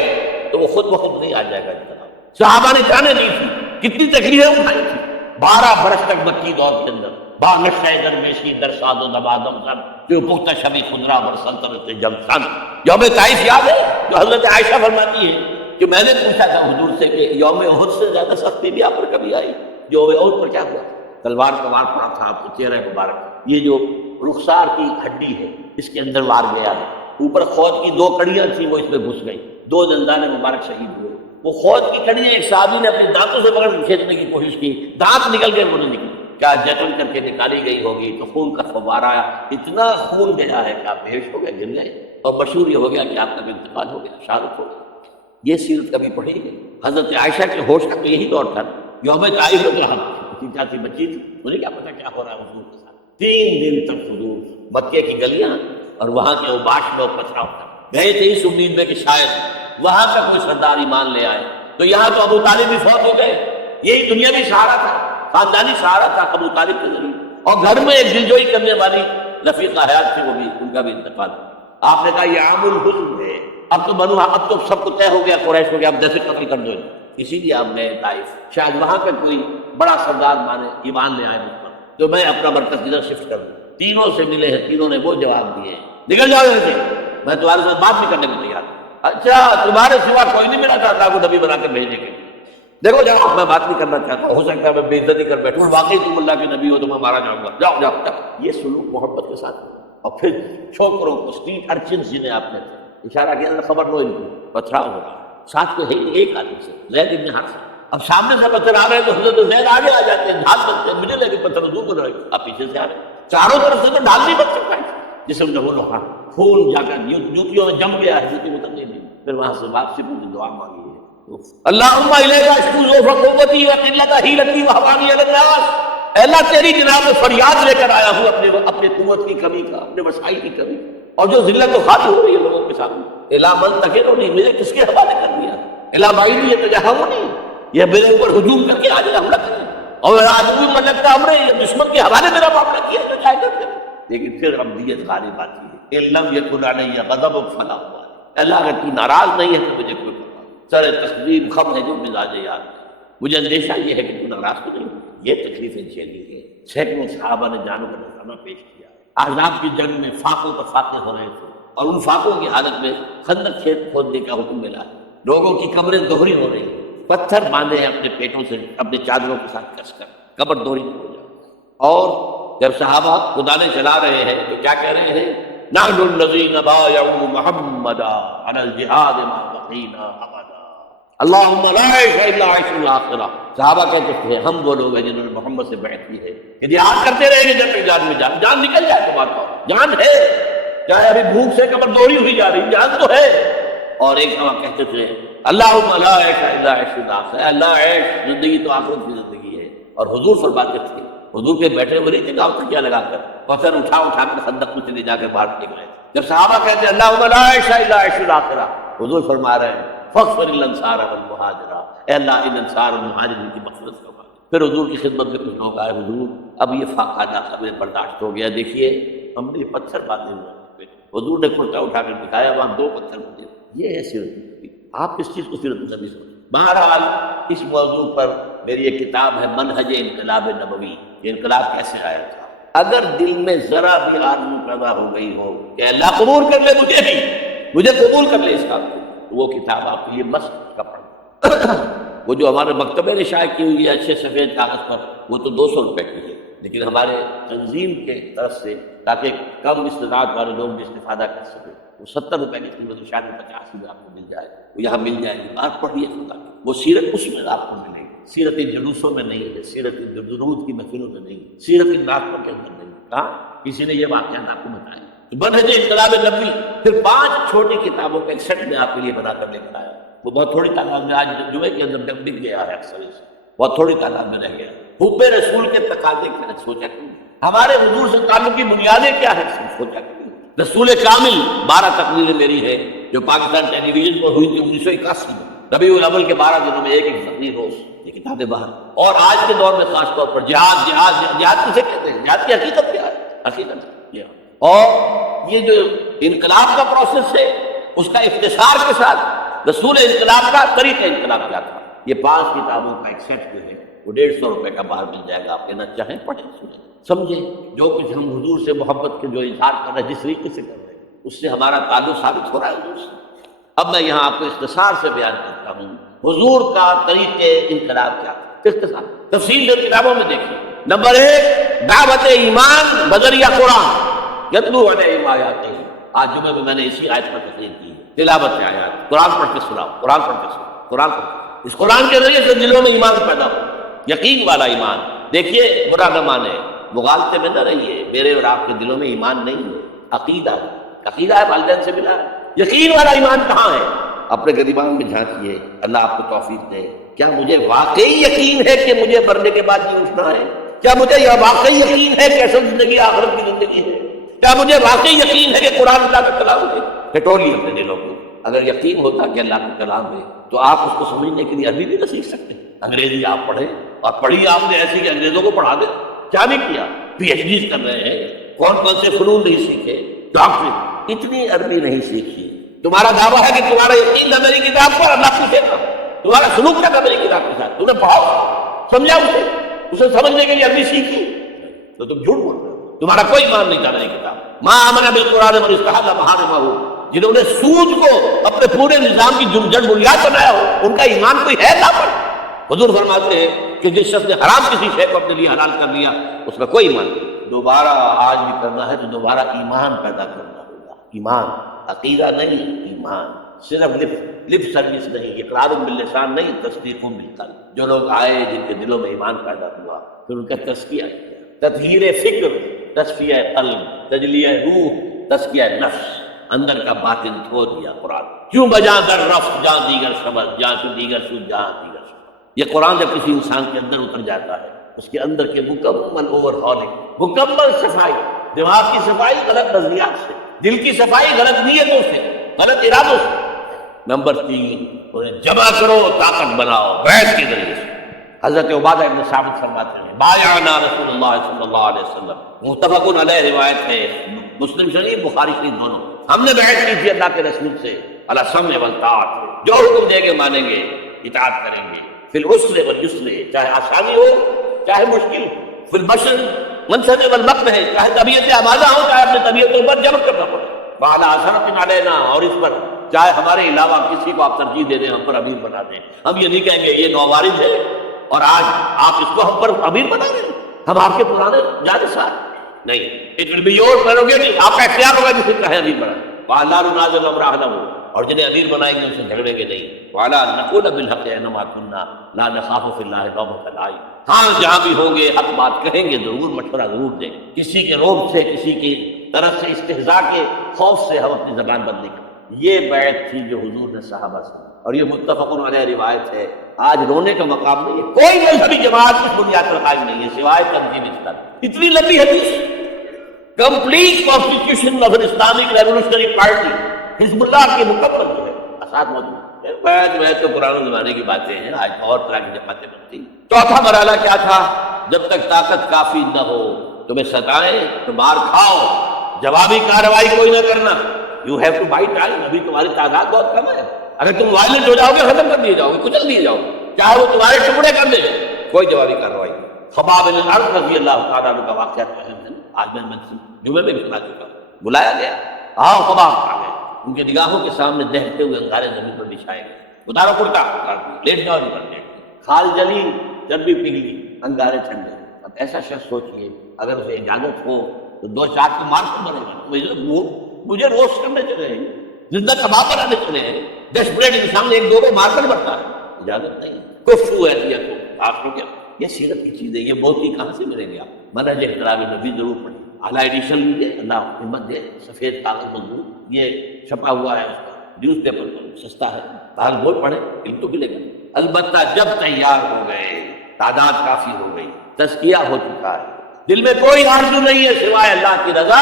تو وہ خود بخود نہیں آ جائے گا انقلاب۔ صحابہ نے جانے دی تھی، کتنی تکلیفیں اٹھائی تھی، 12 برس تک مکی دور کے اندر، بانشہ درویشی در ساد و نبادم سن، جو پختہ شبی خدرا بر سلطنت جم سن۔ یوم طائف یاد ہے جو حضرت عائشہ فرماتی ہے کہ میں نے پوچھا تھا حضور سے کہ یوم احد سے زیادہ سختی بھی آپ پر کبھی آئی؟ یوم احد پر کیا ہوا؟ تلوار کا وار پڑا تھا آپ کے چہرے مبارک، یہ جو رخسار کی ہڈی ہے اس کے اندر وار گیا ہے، اوپر خود کی 2 کڑیاں تھیں وہ اس میں گھس گئی، 2 دندان مبارک شہید ہوئے۔ وہ خود کی کڑیاں ایک صحابی نے اپنے دانتوں سے پکڑ کے کھینچنے کی کوشش کی، دانت نکل گئے، وہ نہیں نکلی، کیا جتن کر کے نکالی گئی ہوگی تو خون کا فوارہ آیا، اتنا خون گیا ہے کہ آپ بے ہوش ہو گئے، گر گئے، اور مشہور یہ ہو گیا کہ آپ کا بھی انتقال ہو گیا، شہادت ہو گئی۔ یہ سیرت کبھی پڑھی گئی؟ حضرت عائشہ کے ہوش کا تو یہی دور تھا، یوم طائف میں ہم چاچی بچی تھی، مجھے کیا پتا کیا ہو رہا ہے حضور کے ساتھ۔ 3 دن تک حضور مکے کی گلیاں اور وہاں کے اوباش میں پتھراؤ گئے تھے اس امید میں کہ شاید وہاں کا کوئی سردار ایمان لے آئے، تو یہاں تو ابو طالب بھی فوت ہو گئے، یہی دنیاوی سہارا تھا، خاندانی سہارا تھا ابو طالب کے ذریعے، اور گھر میں ایک دلجوئی کرنے والی رفیقہ حیات تھی، وہ بھی ان کا بھی انتقال۔ آپ نے کہا یہ عام الحزن ہے، اب تو سب کو طے ہو گیا قریش کو کہ آپ دہشت قتل کر دو، اسی لیے آپ گئے طائف، شاید وہاں پہ کوئی بڑا سردار مانے ایمان لے آئے مجھ پر، تو میں اپنا مرکز ادھر شفٹ کر دوں۔ تینوں سے ملے ہیں، تینوں نے وہ جواب دیے، نکل جاؤ یہاں سے، میں تمہارے ساتھ بات بھی کرنے کو تیار ہوں۔ اچھا تمہارے سوا کوئی نہیں ملا تھا اللہ کو نبی بنا کے بھیجنے کے لیے؟ دیکھو جاؤ، میں بات نہیں کرنا چاہتا، ہو سکتا ہے میں بے عزتی کر بیٹھوں، واقعی تم اللہ کے نبی ہو تو میں مارا جاؤں گا، جاؤ جاؤ جاؤ۔ یہ سلوک محبت کے ساتھ، اور پھر چھوکروں کو، اسٹریٹ ارچنز جنہیں آپ نے اشارہ کیا، خبر لو ان کی پتھراؤ ہو رہا، ساتھ کو ہے ایک آدمی سے، زید ابن حارثہ، اب سامنے سے پتھر آ رہے ہیں تو حضرت زید آگے آ جاتے ہیں، ڈھال بنتے ہیں، مجھے لگے پتھر حضور بن رہے ہیں، آپ پیچھے سے آ رہے ہیں، چاروں طرف سے تو ڈھال نہیں بن سکتا ہے، جسم نے بولو ہاں خون جا کر جوتیوں میں جم گیا ہے، جوتی اتر نہیں دی، پھر وہاں سے واپسی پوری دعا مانگی ہے، اللہم الیک اشکو ضعف قوتی وقلۃ حیلتی وہوانی علی الناس، اے اللہ تیری جناب میں فریاد لے کر آیا ہوں اپنے قوت کی کمی کا، اپنے وسائل کی کمی، اور جو ذلت و خالی ہو رہی ہے لوگوں کے سامنے، الا من تکلنی، مجھے کس کے حوالے کر دیا، الا بعید یتجہمنی، یہ میرے اوپر ہجوم کر کے آج حملہ کرے، اور آج بھی ملک کا امر ہے، دشمن کے حوالے میرا معاملہ کیا تو جائے گا، لیکن پھر ابدیت غالب آتی ہے، ان لم یکن علی غضب فلا ابالي، اللہ اگر تو ناراض نہیں ہے تو مجھے کوئی پرواہ نہیں، سر تسلیم خم ہے جو مزاج یار، مجھے اندیشہ یہ ہے کہ تو ناراض تو نہیں، یہ تکلیفیں جھیلی ہے، سینکڑوں صحابہ نے جانوں کا نذرانہ پیش کیا، احزاب کی جنگ میں فاقوں پر فاقے ہو رہے تھے، اور ان فاقوں کی حالت میں خندق کھیت کھودنے کا حکم ملا، لوگوں کی قبریں دوہری ہو رہی ہیں، پتھر باندھے ہیں اپنے پیٹوں سے اپنے چادروں کے ساتھ کس کر، قبر دوہری ہو جائے، اور جب صحابہ خدانے چلا رہے ہیں تو کیا کہہ رہے ہیں، نحن الذین بایعوا محمدا علی الجہاد ما بقینا ابدا، اللہم لا عیش الا عیش الاخرہ، صحابہ کہتے تھے ہم وہ لوگ ہیں جنہوں نے محمد سے بیعت کی ہے کہ جہاد کرتے رہیں گے جب تک جان میں جان نکل جائے تو بات ہو، جان ہے، چاہے ابھی بھوک سے قبر دوہری ہوئی جا رہی، جان تو ہے، اور ایک دفعہ کہتے تھے اللہم لا عیش الا عیش الاخرہ، اللہ عیش زندگی تو آخرت کی زندگی ہے، اور حضور فرماتے تھے، حضور کے بیٹھے ہوئے نہیں تھے گاؤں تک کیا لگا کر، پتھر اٹھا کر خندق میں چلے جا کے باہر پھینک رہے تھے، جب صحابہ کہتے ہیں اللہم لا عیش الا عیش الاخرہ، حضور فرما رہے ہیں فاغفر للانصار والمہاجرہ، اے اللہ ان انصار اور مہاجرین کی مغفرت فرما، پھر حضور کی خدمت میں کچھ لوگ آئے، حضور اب یہ فاقہ ناقابل برداشت ہو گیا، دیکھیے ہم نے یہ پتھر باندھے ہوئے، حضور نے کرتا اٹھا کر دکھایا، وہاں 2 پتھر مجھے، یہ ہے سیرت النبی، آپ اس چیز کو سیرت النبی سمجھیں۔ بہرحال اس موضوع پر میری ایک کتاب ہے منہج انقلاب نبوی، یہ انقلاب کیسے آیا تھا، اگر دل میں ذرا بھی آرزو پیدا ہو گئی ہو کہ اللہ قبول کر لے مجھے بھی، مجھے قبول کر لے اس کام کو، تو وہ کتاب آپ کے لیے مست کا پڑھنا، وہ جو ہمارے مکتبے نے شائع کی ہوئی ہے اچھے سفید کاغذ پر، وہ تو 200 روپے کی ہے، لیکن ہمارے تنظیم کے طرف سے تاکہ کم استطاعت والے لوگ بھی استفادہ کر سکیں، وہ 70 روپے کی قیمت، شاید 50 میں آپ کو مل جائے، وہ یہاں مل جائے گی، آپ پڑھیے خدا، وہ سیرت اس میں آپ کو ملے گی، سیرت جلوسوں میں نہیں ہے، سیرت درود کی محفلوں میں نہیں، سیرت ناطقوں کے اندر نہیں، ہاں کسی نے یہ واقعات آپ کو بتایا، تو منہج انقلاب نبوی، پھر 5 چھوٹی کتابوں کا ایک سیٹ میں آپ کے لیے بنا کر لے کر آیا، وہ بہت تھوڑی تعداد میں آج جمعے کے اندر بک گیا ہے، اکثر بہت تھوڑی تعداد میں رہ گیا، حب رسول کے تقاضے کیا ہے سوچا کہ ہمارے حضور سے تعلق کی بنیادیں کیا ہے سوچا کہ رسول کامل 12 تقریریں میری ہے جو پاکستان ٹیلی ویژن پر ہوئی تھی 1981 میں، ربیع الاول کے 12 دنوں میں ایک تقریر روز، یہ کتابیں باہر، اور آج کے دور میں خاص طور پر جہاد جہاد جہاد کسے کہتے ہیں، جہاد کی حقیقت کیا ہے، حقیقت یہ، اور یہ جو انقلاب کا پروسیس ہے اس کا اختصار کے ساتھ رسول انقلاب کا طریقہ انقلاب کیا تھا، یہ 5 کتابوں کا ایک سیٹ جو ہے وہ 150 روپے کا باہر مل جائے گا، آپ لینا چاہیں پڑھیں سنیں سمجھیں، جو کچھ ہم حضور سے محبت کے جو اظہار کر رہے ہیں جس طریقے سے کر رہے ہیں اس سے ہمارا تعلق ثابت ہو رہا ہے حضور سے۔ اب میں یہاں آپ کو اختصار سے بیان کرتا ہوں حضور کا طریقے انقلاب کیا تھا، اختصار تفصیل جو کتابوں میں دیکھیں۔ نمبر 1 دعوت ایمان بذریعہ قرآن، یتلو علیہم آیاتہ، آج جمعے میں نے اسی آیت پر تقریر کی، تلاوت آیات، قرآن پڑھ کے سناؤ، قرآن پڑھ کے سناؤ، قرآن پڑھ کے، اس قرآن کے ذریعے سے دلوں میں ایمان پیدا ہو، یقین والا ایمان، دیکھیے برا نہ مانے، مغالطے میں نہ رہیے، میرے اور آپ کے دلوں میں ایمان نہیں ہے، عقیدہ ہے، عقیدہ ہے والدین سے ملا ہے، یقین والا ایمان کہاں ہے، اپنے گریبان میں جھانکیے، اللہ آپ کو توفیق دے، کیا مجھے واقعی یقین ہے کہ مجھے مرنے کے بعد یہ اٹھنا ہے، کیا مجھے یہ واقعی یقین ہے کہ اصل زندگی آخرت کی زندگی ہے، کیا مجھے واقعی یقین ہے کہ قرآن اللہ کا کلام ہے، ٹٹولیے اپنے دلوں کو، اگر یقین ہوتا کہ اللہ کا کلام ہے تو آپ اس کو سمجھنے کے لیے عربی بھی نہ سیکھ سکتے، انگریزی آپ پڑھیں، اور پڑھی آپ نے ایسی کہ انگریزوں کو پڑھا دیں، کیا نہیں کیا، پی ایچ ڈیز کر رہے ہیں، کون کون سے فنون نہیں سیکھے، ڈاکٹر، اتنی عربی نہیں سیکھی، تمہارا دعویٰ ہے کہ تمہارا یقین تھا میری کتاب پر، اللہ پوچھے گا تمہارا سلوک کیا تھا میری کتاب کے ساتھ، تم نے پڑھا سمجھا اسے سمجھنے کے لیے عربی سیکھی، تو تم جھوٹ بول رہے ہو، تمہارا کوئی ایمان نہیں تھا میری کتاب، ما آمن بالقرآن من استحل محارمہ، جنہوں نے سود کو اپنے پورے نظام کی جڑ بنیاد بنایا ہو ان کا ایمان کوئی ہے لا پر، حضور فرماتے ہیں کہ جس شخص نے حرام کسی شے کو اپنے لیے حلال کر لیا اس میں کوئی ایمان نہیں، دوبارہ آج بھی کرنا ہے تو دوبارہ ایمان پیدا کرنا ہوگا، ایمان، عقیدہ نہیں، ایمان۔ صرف لپ سروس نہیں، اقرار باللسان نہیں، تصدیق بالقلب۔ جو لوگ آئے جن کے دلوں میں ایمان پیدا ہوا، پھر ان کا تزکیہ کیا، تطہیر فکر، تصفیہ قلب، تجلیہ روح، تزکیہ نفس، اندر کا باطن دھو دیا قرآن۔ کیوں بجا در رفت جہاں دیگر سبز، جہاں سے دیگر سود جہاں دیگر سبز۔ یہ قرآن جب کسی انسان کے اندر اتر جاتا ہے، اس کے اندر کے مکمل اوور ہالنگ، مکمل صفائی، دماغ کی صفائی غلط نظریات سے، دل کی صفائی غلط نیتوں سے، غلط ارادوں سے۔ نمبر 3، انہیں جمع کرو، طاقت بناؤ بیعت کے ذریعے سے۔ حضرت عبادہ ابن ثابت فرماتے ہیں بایعنا رسول اللہ صلی اللہ علیہ وسلم، متفق علیہ روایت ہے، مسلم شریف بخاری شریف دونوں، ہم نے بیعت کی تھی اللہ کے رسول سے، علی السمع والطاعۃ، جو حکم دیں گے مانیں گے، اطاعت کریں گے، فی العسر والیسر، چاہے آسانی ہو چاہے مشکل ہو، فی البشر منصب والمکر ہے، چاہے طبیعت آمادہ ہو چاہے اپنے طبیعتوں پر جبر کرنا پڑے، وعلی اثرۃ علینا، اور اس پر چاہے ہمارے علاوہ کسی کو آپ ترجیح دے دیں، ہم پر امیر بنا دیں۔ ہم یہ نہیں کہیں گے یہ نووارث ہے اور آج آپ اس کو ہم پر امیر بنا دیں، ہم آپ کے پرانے جانثار نہیں، it will be your prerogative, آپ کا اختیار ہوگا جسے چاہے امیر بنا دیں۔ وَعَلَىٰ نُنَازِلُ أَمْرَ أَهْلَهُ، اور جنہیں امیر بنائیں گے ان سے جھگڑیں گے نہیں۔ وَعَلَىٰ نَقُولَ بِالْحَقِّ أَيْنَمَا كُنَّا لَا نَخَافُ فِي اللَّهِ لَوْمَةَ لَائِمٍ، ہاں جہاں بھی ہوں گے حق بات کہیں گے ضرور، مشورہ ضرور دیں، کسی کے روب سے، کسی کی طرف سے استہزاء کے خوف سے ہم اپنی زبان بند نہیں کریں۔ یہ بیعت تھی جو حضور نے صحابہ سے، اور یہ متفق علیہ روایت ہے۔ آج رونے کا مقام نہیں ہے، کوئی مذہبی جماعت اس بنیاد پر قائم نہیں ہے سوائے تنظیم اسلام۔ اتنی لمبی حدیث، complete constitution of Islamic revolutionary party, حزب اللہ کی مکمل جو ہے اساس موجود ہے۔ بیعت تو پرانے زمانے کی باتیں ہیں، آج اور طرح کی جماعتیں بنتی۔ چوتھا مرحلہ کیا تھا؟ جب تک طاقت کافی نہ ہو، تمہیں ستائیں تو مار کھاؤ، جوابی کارروائی کوئی نہ کرنا، you have to buy time, ابھی تمہاری تعداد بہت کم ہے، اگر تم وائلنٹ ہو جاؤ گے ختم کر دیے جاؤ گے، کچل دیے جاؤ گے، چاہے وہ تمہارے ٹکڑے کر دے، کوئی جوابی کارروائی نہیں۔ خباب بن الارض رضی اللہ تعالیٰ عنہ کا واقعہ ہے، آج میں جمعے میں بھی سنا چکا، بلایا گیا، آؤ خباب آ گئے، ان کے نگاہوں کے سامنے دہتے ہوئے انگارے زمین پر بچھائے گئے، اتارو کرتا لیٹ جاؤ نہیں کرتے، کھال جلی چربی پگھلی، انگارے ٹھنڈے۔ اب ایسا شخص سوچئے اگر اسے اجازت ہو تو 2-4 کو مار کر مرے گا، مجھے روسٹ کرنے چلے ہیں، زندہ کباب بنانے چلے ہیں، ڈیسپریٹ انسان ایک دو کو مار کر مرتا ہے، اجازت نہیں۔ کفو ہے آپ کو کیا، یہ سیرت کی چیز ہے، یہ موتی کہاں سے ملیں گے آپ؟ منہج احترام نبی ضرور پڑھیں، اعلیٰ ایڈیشن لیجیے، اللہ ہمت دے، سفید کاغذ مضبوط، یہ چھپا ہوا ہے اس کا نیوز پیپر سستا ہے، بہرحال وہ پڑھیں، علم تو ملے گا۔ البتہ جب تیار ہو گئے، تعداد کافی ہو گئی، تزکیہ ہو چکا ہے، دل میں کوئی آرزو نہیں ہے سوائے اللہ کی رضا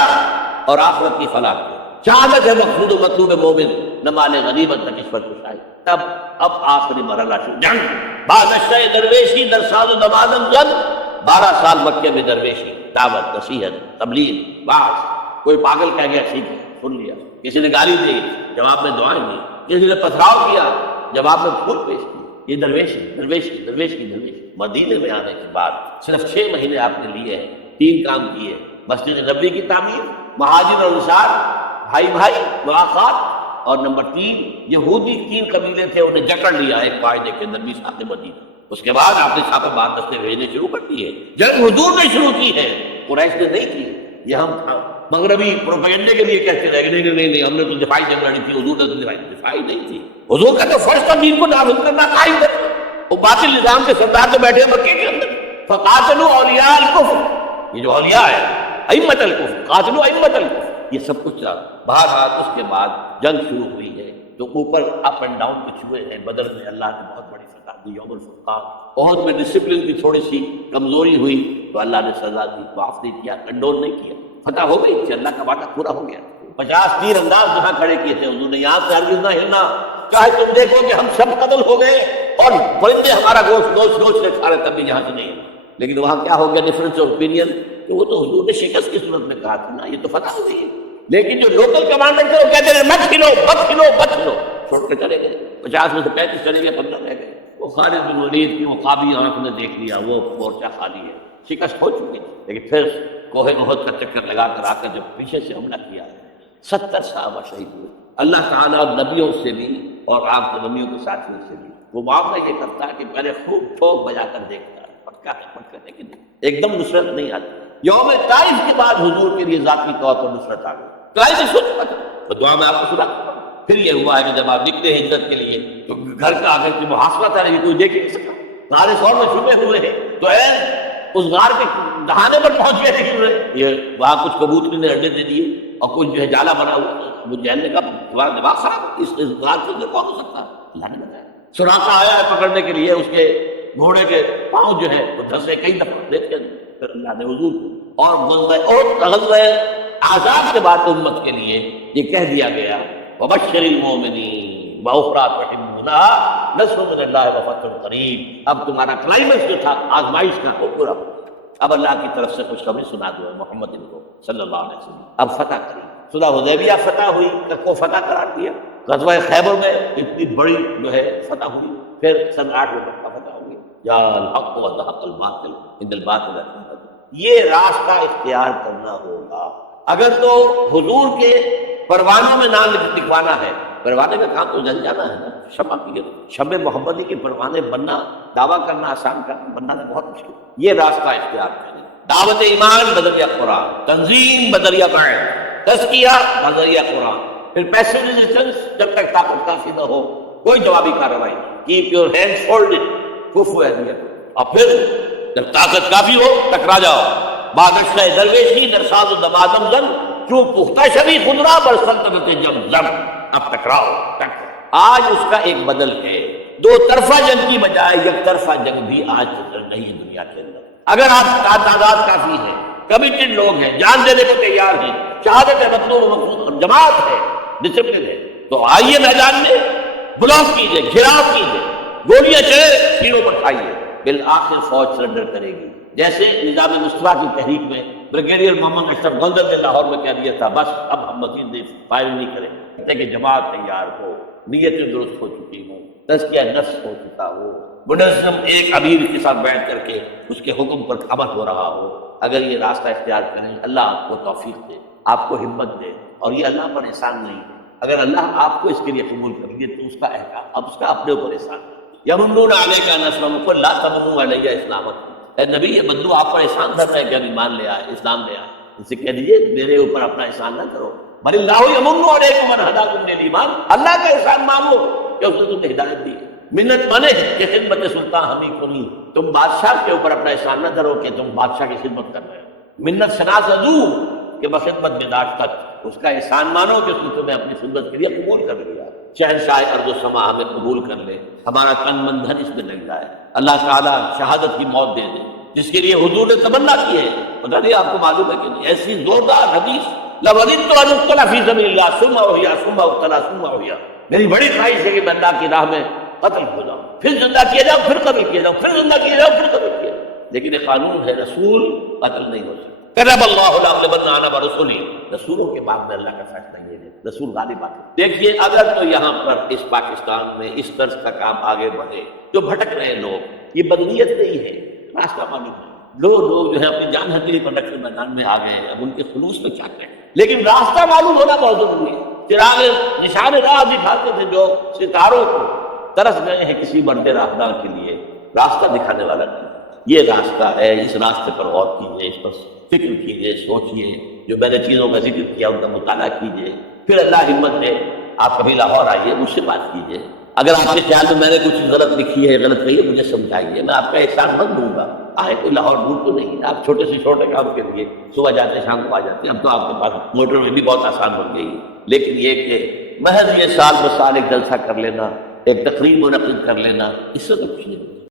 اور آخرت کی فلاح کی، شہادت ہے مقصود و مطلوب مومن، نہ مال غنیمت نہ کسبت کشائی۔ تب اب آخری مرحلہ شروع، جنگ، بادشاہ درویشی در ساز و نمازم زن، 12 سال مکے میں درویشی، دعوت، نصیحت، تبلیغ، بعض، کوئی پاگل کہہ گیا ٹھیک ہے سن لیا، کسی نے گالی دی جواب میں دعائیں دی، کسی نے پتھراؤ کیا جواب میں پھول پیش کی، یہ درویشی درویشی درویشی درویشی۔ مدینے میں آنے کے بعد صرف 6 مہینے آپ نے لیے ہیں، 3 کام کیے، مسجد نبوی کی تعمیر، مہاجر اور انصار، بھائی بھائی ملاقات، اور نمبر 3 یہودی 3 قبیلے تھے انہیں جکڑ لیا ایک قاعدے کے اندر 20 سال مدینہ۔ اس کے بعد آپ نے چھاپہ مار دستے بھیجنے شروع کر دیے، جنگ حضور نے شروع کی ہے، قریش نے نہیں کی۔ یہ ہم مغربی پروپیگنڈے کے لیے کہتے رہے نہیں ہم نے تو دفاعی جنگ لڑی تھی، حضور نے تو دفاعی نہیں تھی، حضور کا تو فرض تھا دین کو نافذ کرنا، قائم کرنا۔ وہ باطل نظام کے سردار تو بیٹھے مکے کے اندر، فقاتلوا اولیاء الکفر، یہ جو اولیاء ہے ائمۃ الکفر، قاتلوا ائمۃ الکفر، یہ سب کچھ چلا۔ بہرحال اس کے بعد جنگ شروع ہوئی ہے، تو اوپر اپ اینڈ ڈاؤن کچھ ہوئے ہیں۔ بدر میں اللہ نے بہت بڑی فتح دی، یوم الفرقان۔ بہت میں ڈسپلن کی تھوڑی سی کمزوری ہوئی تو اللہ نے سزا دی، معاف نہیں کیا، کنڈول نہیں کیا، فتح ہو گئی تھی، اللہ کا وعدہ پورا ہو گیا۔ 50 تیر انداز جہاں کھڑے کیے تھے حضور نے، یہاں سے ہرگز نہ ہلنا، چاہے تم دیکھو کہ ہم سب قتل ہو گئے اور پرندے ہمارا گوشت نوچ کے کھا رہے، تب بھی یہاں سے نہیں۔ لیکن وہاں کیا ہو گیا ڈفرینس آف اوپینین، کہ وہ تو حضور نے شکست کی صورت میں کہا تھا نا، یہ تو فتح ہو گئی، لیکن جو لوکل کمانڈر تھے وہ کہتے رہے مت کھلو مت کھلو مت کھلو، چھوڑ کے چلے گئے۔ 50 میں سے 35 چلے گئے، 15 رہ گئے۔ وہ خالد بن ولید کی وہ قابی آنکھ نے دیکھ لیا، وہ مورچہ خالی ہے، شکست ہو چکی تھی، لیکن پھر کوہ احد کا چکر لگا کر آ کر جب پیچھے سے حملہ کیا، 70 صحابہ شہید ہوئے۔ اللہ تعالیٰ نبیوں سے بھی اور آپ کے نبیوں کے ساتھیوں سے بھی وہ معاملہ یہ کرتا ہے کہ پہلے خوب ٹھوک بجا کر دیکھتا ہے، پکا پکا، لیکن ایک دم نصرت نہیں آتی۔ یوم طائف کے بعد حضور کے لیے ذاتی طور پر نصرت آ گئی، طائف سے سوچ پکا تو دعا میں آپ کو سنا پھر یہ ہوا ہے کہ جب آپ نکلے ہجرت کے لیے تو گھر کا آگے کی محاسبہ تھا نہیں، کوئی دیکھ نہیں سکا، غار ثور میں چھپے ہوئے ہیں تو اس غار کے دہانے پر پہنچ گئے تھے، یہ وہاں کچھ کبوتری نے انڈے دے دیے اور کچھ جو ہے جالا بنا ہوا تھا۔ ابو جہل نے کہا تمہارا دماغ خراب، اس غار کے اندر کون ہو سکتا ہے؟ اللہ نے بتایا۔ سراقہ آیا ہے پکڑنے کے لیے، اس کے گھوڑے کے پاؤں جو ہے وہ دھسے کئی دفعہ دیکھ کے، پھر اللہ نے حضور کو اور غزوہ احزاب کے بعد امت کے لیے یہ کہہ دیا گیا وبشر المؤمنین واخری تحبونها نصر من اللہ وفتح قریب۔ اب تمہارا کلائمیکس جو تھا آزمائش کا وہ پورا ہو، اب اللہ کی طرف سے خوشخبری سنا دو محمد کو صلی اللہ علیہ وسلم، اب فتح قریب۔ صلح حدیبیہ فتح ہوئی کو فتح قرار دیا، غزوہ خیبر میں اتنی بڑی جو ہے فتح ہوئی، پھر سن 8 میں مکہ فتح ہوئی، یا الحق وزهق الباطل ان الباطل کان زہوقا۔ یہ راستہ اختیار کرنا ہوگا۔ اگر تو حضور کے پروانوں میں نام لکھوانا ہے، پروانے کا کام تو جل جانا ہے نا، شمع کی شب محمدی کے پروانے بننا، دعویٰ کرنا آسان، کرنا بننا تو بہت مشکل۔ یہ راستہ اختیار کریں، دعوت ایمان بدریہ قرآن، تنظیم بدریہ قائم، تزکیہ بدریہ قرآن، پھر پیسو ریزسٹنس جب تک طاقت کافی نہ ہو کوئی جوابی کارروائی، کیپ یور ہینڈ فولڈڈ، کفو اہمیت، اور پھر جب طاقت کافی ہو ٹکرا جاؤ، بادشاہ درویشی نرساز و دمادم زن چوں پختہ شبی خضرا بر سلطنت جم زم، اب ٹکراؤ آج اس کا ایک بدل ہے، دو طرفہ جنگ کی بجائے یک طرفہ جنگ بھی آج چل رہی ہے دنیا کے اندر۔ اگر آپ کا تعداد کافی ہے، کمیٹڈ لوگ ہیں، جان دینے کو تیار ہیں، شہادت ہے، مطلوب مقصود اور جماعت ہے، ڈسپلن ہے، تو آئیے میدان میں، بلاک کیجیے، گھیراؤ کیجیے، گولیاں چلے سینوں پر کھائیے، بالآخر فوج سرنڈر کرے گی۔ جیسے نظام مصطفیٰ کی تحریک میں بریگیڈیئر محمد اشرف گولدر نے لاہور میں کہہ دیا تھا بس اب ہم مزید فائرنگ نہیں کریں، کہتے کہ جماعت تیار ہو، نیتیں درست ہو چکی ہوں، تزکیہ نفس ہو چکا ہو، منظم ایک امیر کے ساتھ بیٹھ کر کے اس کے حکم پر عمل ہو رہا ہو۔ اگر یہ راستہ اختیار کریں، اللہ آپ کو توفیق دے، آپ کو ہمت دے، اور یہ اللہ پر احسان نہیں ہے، اگر اللہ آپ کو اس کے لیے قبول کر لے تو اس کا احکام، اب اس کا اپنے اوپر احسان ہے۔ یمنون علیک ان اسلموا قل لا تمنوا علی اسلامکم، اے نبی یہ بدو آپ پر احسان کر رہے ہیں کہ اب ایمان لے آئے، اسلام لے آئے، ان سے کہہ دیجیے میرے اوپر اپنا احسان نہ کرو، بل اللہ یمن علیکم ان ہداکم للایمان، اللہ کا احسان مانو کہ اس نے تمہیں ہدایت دی ہے۔ منت منے کہ خدمت سلطان ہمیں کنی، تم بادشاہ کے اوپر اپنا احسان نہ کرو کہ تم بادشاہ کی خدمت کر رہے ہو، منت شناس ازو کہ بخدمت میں داشت تک، اس کا احسان مانو کہ اس نے تمہیں اپنی خدمت کے لیے قبول کر لیا، شہنشاہ ارض و سما ہمیں قبول کر لے، ہمارا تن من دھن اس میں لگ جائے، اللہ تعالیٰ شہادت کی موت دے دے جس کے لیے حضور نے تمنا کی ہے۔ پتہ نہیں آپ کو معلوم ہے کہ نہیں، ایسی زوردار حدیث لَوَدِدتُّ أَنْ أُقْتَلَ فِي سَبِيلِ اللَّهِ ثُمَّ أُحْيَا ثُمَّ أُقْتَلَ ثُمَّ أُحْيَا، میری بڑی خواہش ہے کہ میں اللہ کی راہ میں قتل ہو جاؤں، پھر زندہ کیا جاؤں، پھر قتل کیا جاؤں، پھر زندہ کیا جاؤں، پھر قتل کیا جاؤں، لیکن یہ قانون ہے، رسول قتل نہیں ہو سکتا۔ کرب اللہ لأغلبن أنا ورسلی، رسولوں کے بعد میں اللہ کا فیصلہ یہ ہے، رسول غالب آتے۔ دیکھیے اگر تو یہاں پر اس پاکستان میں اس طرز کا کام آگے بڑھے، جو بھٹک رہے لوگ، یہ بدنیت نہیں ہے، راستہ معلوم ہے، لوگ جو ہے اپنی جان ہتھیلی پر رکھ کے میدان میں آ گئے، اب ان کے خلوص میں کیا کریں، لیکن راستہ معلوم ہونا بہت ضروری ہے۔ چراغ نشان راہ دکھاتے تھے جو ستاروں کو، ترس گئے ہیں کسی مرد راہدار کے لیے، راستہ دکھانے والا نہیں، یہ راستہ ہے، اس راستے پر غور کیجیے، اس پر فکر کیجیے، سوچیے، جو میں نے چیزوں کا ذکر کیا ان کا مطالعہ کیجیے، پھر اللہ ہمت دے، آپ کبھی لاہور آئیے، مجھ سے بات کیجیے، اگر آپ کے خیال میں نے کچھ غلط لکھی ہے، غلط کہی ہے، مجھے سمجھائیے، میں آپ کا احسان مت دوں گا۔ آئے کوئی لاہور دور تو نہیں، آپ چھوٹے سے چھوٹے کام کے لیے صبح جاتے شام کو آ جاتے ہیں، اب تو آپ کے پاس موٹر میں بھی بہت آسان بن گئی، لیکن یہ کہ محض یہ سال بسال ایک جلسہ کر لینا، ایک تقریب منعقد کر لینا، اس سے تو کچھ نہیں۔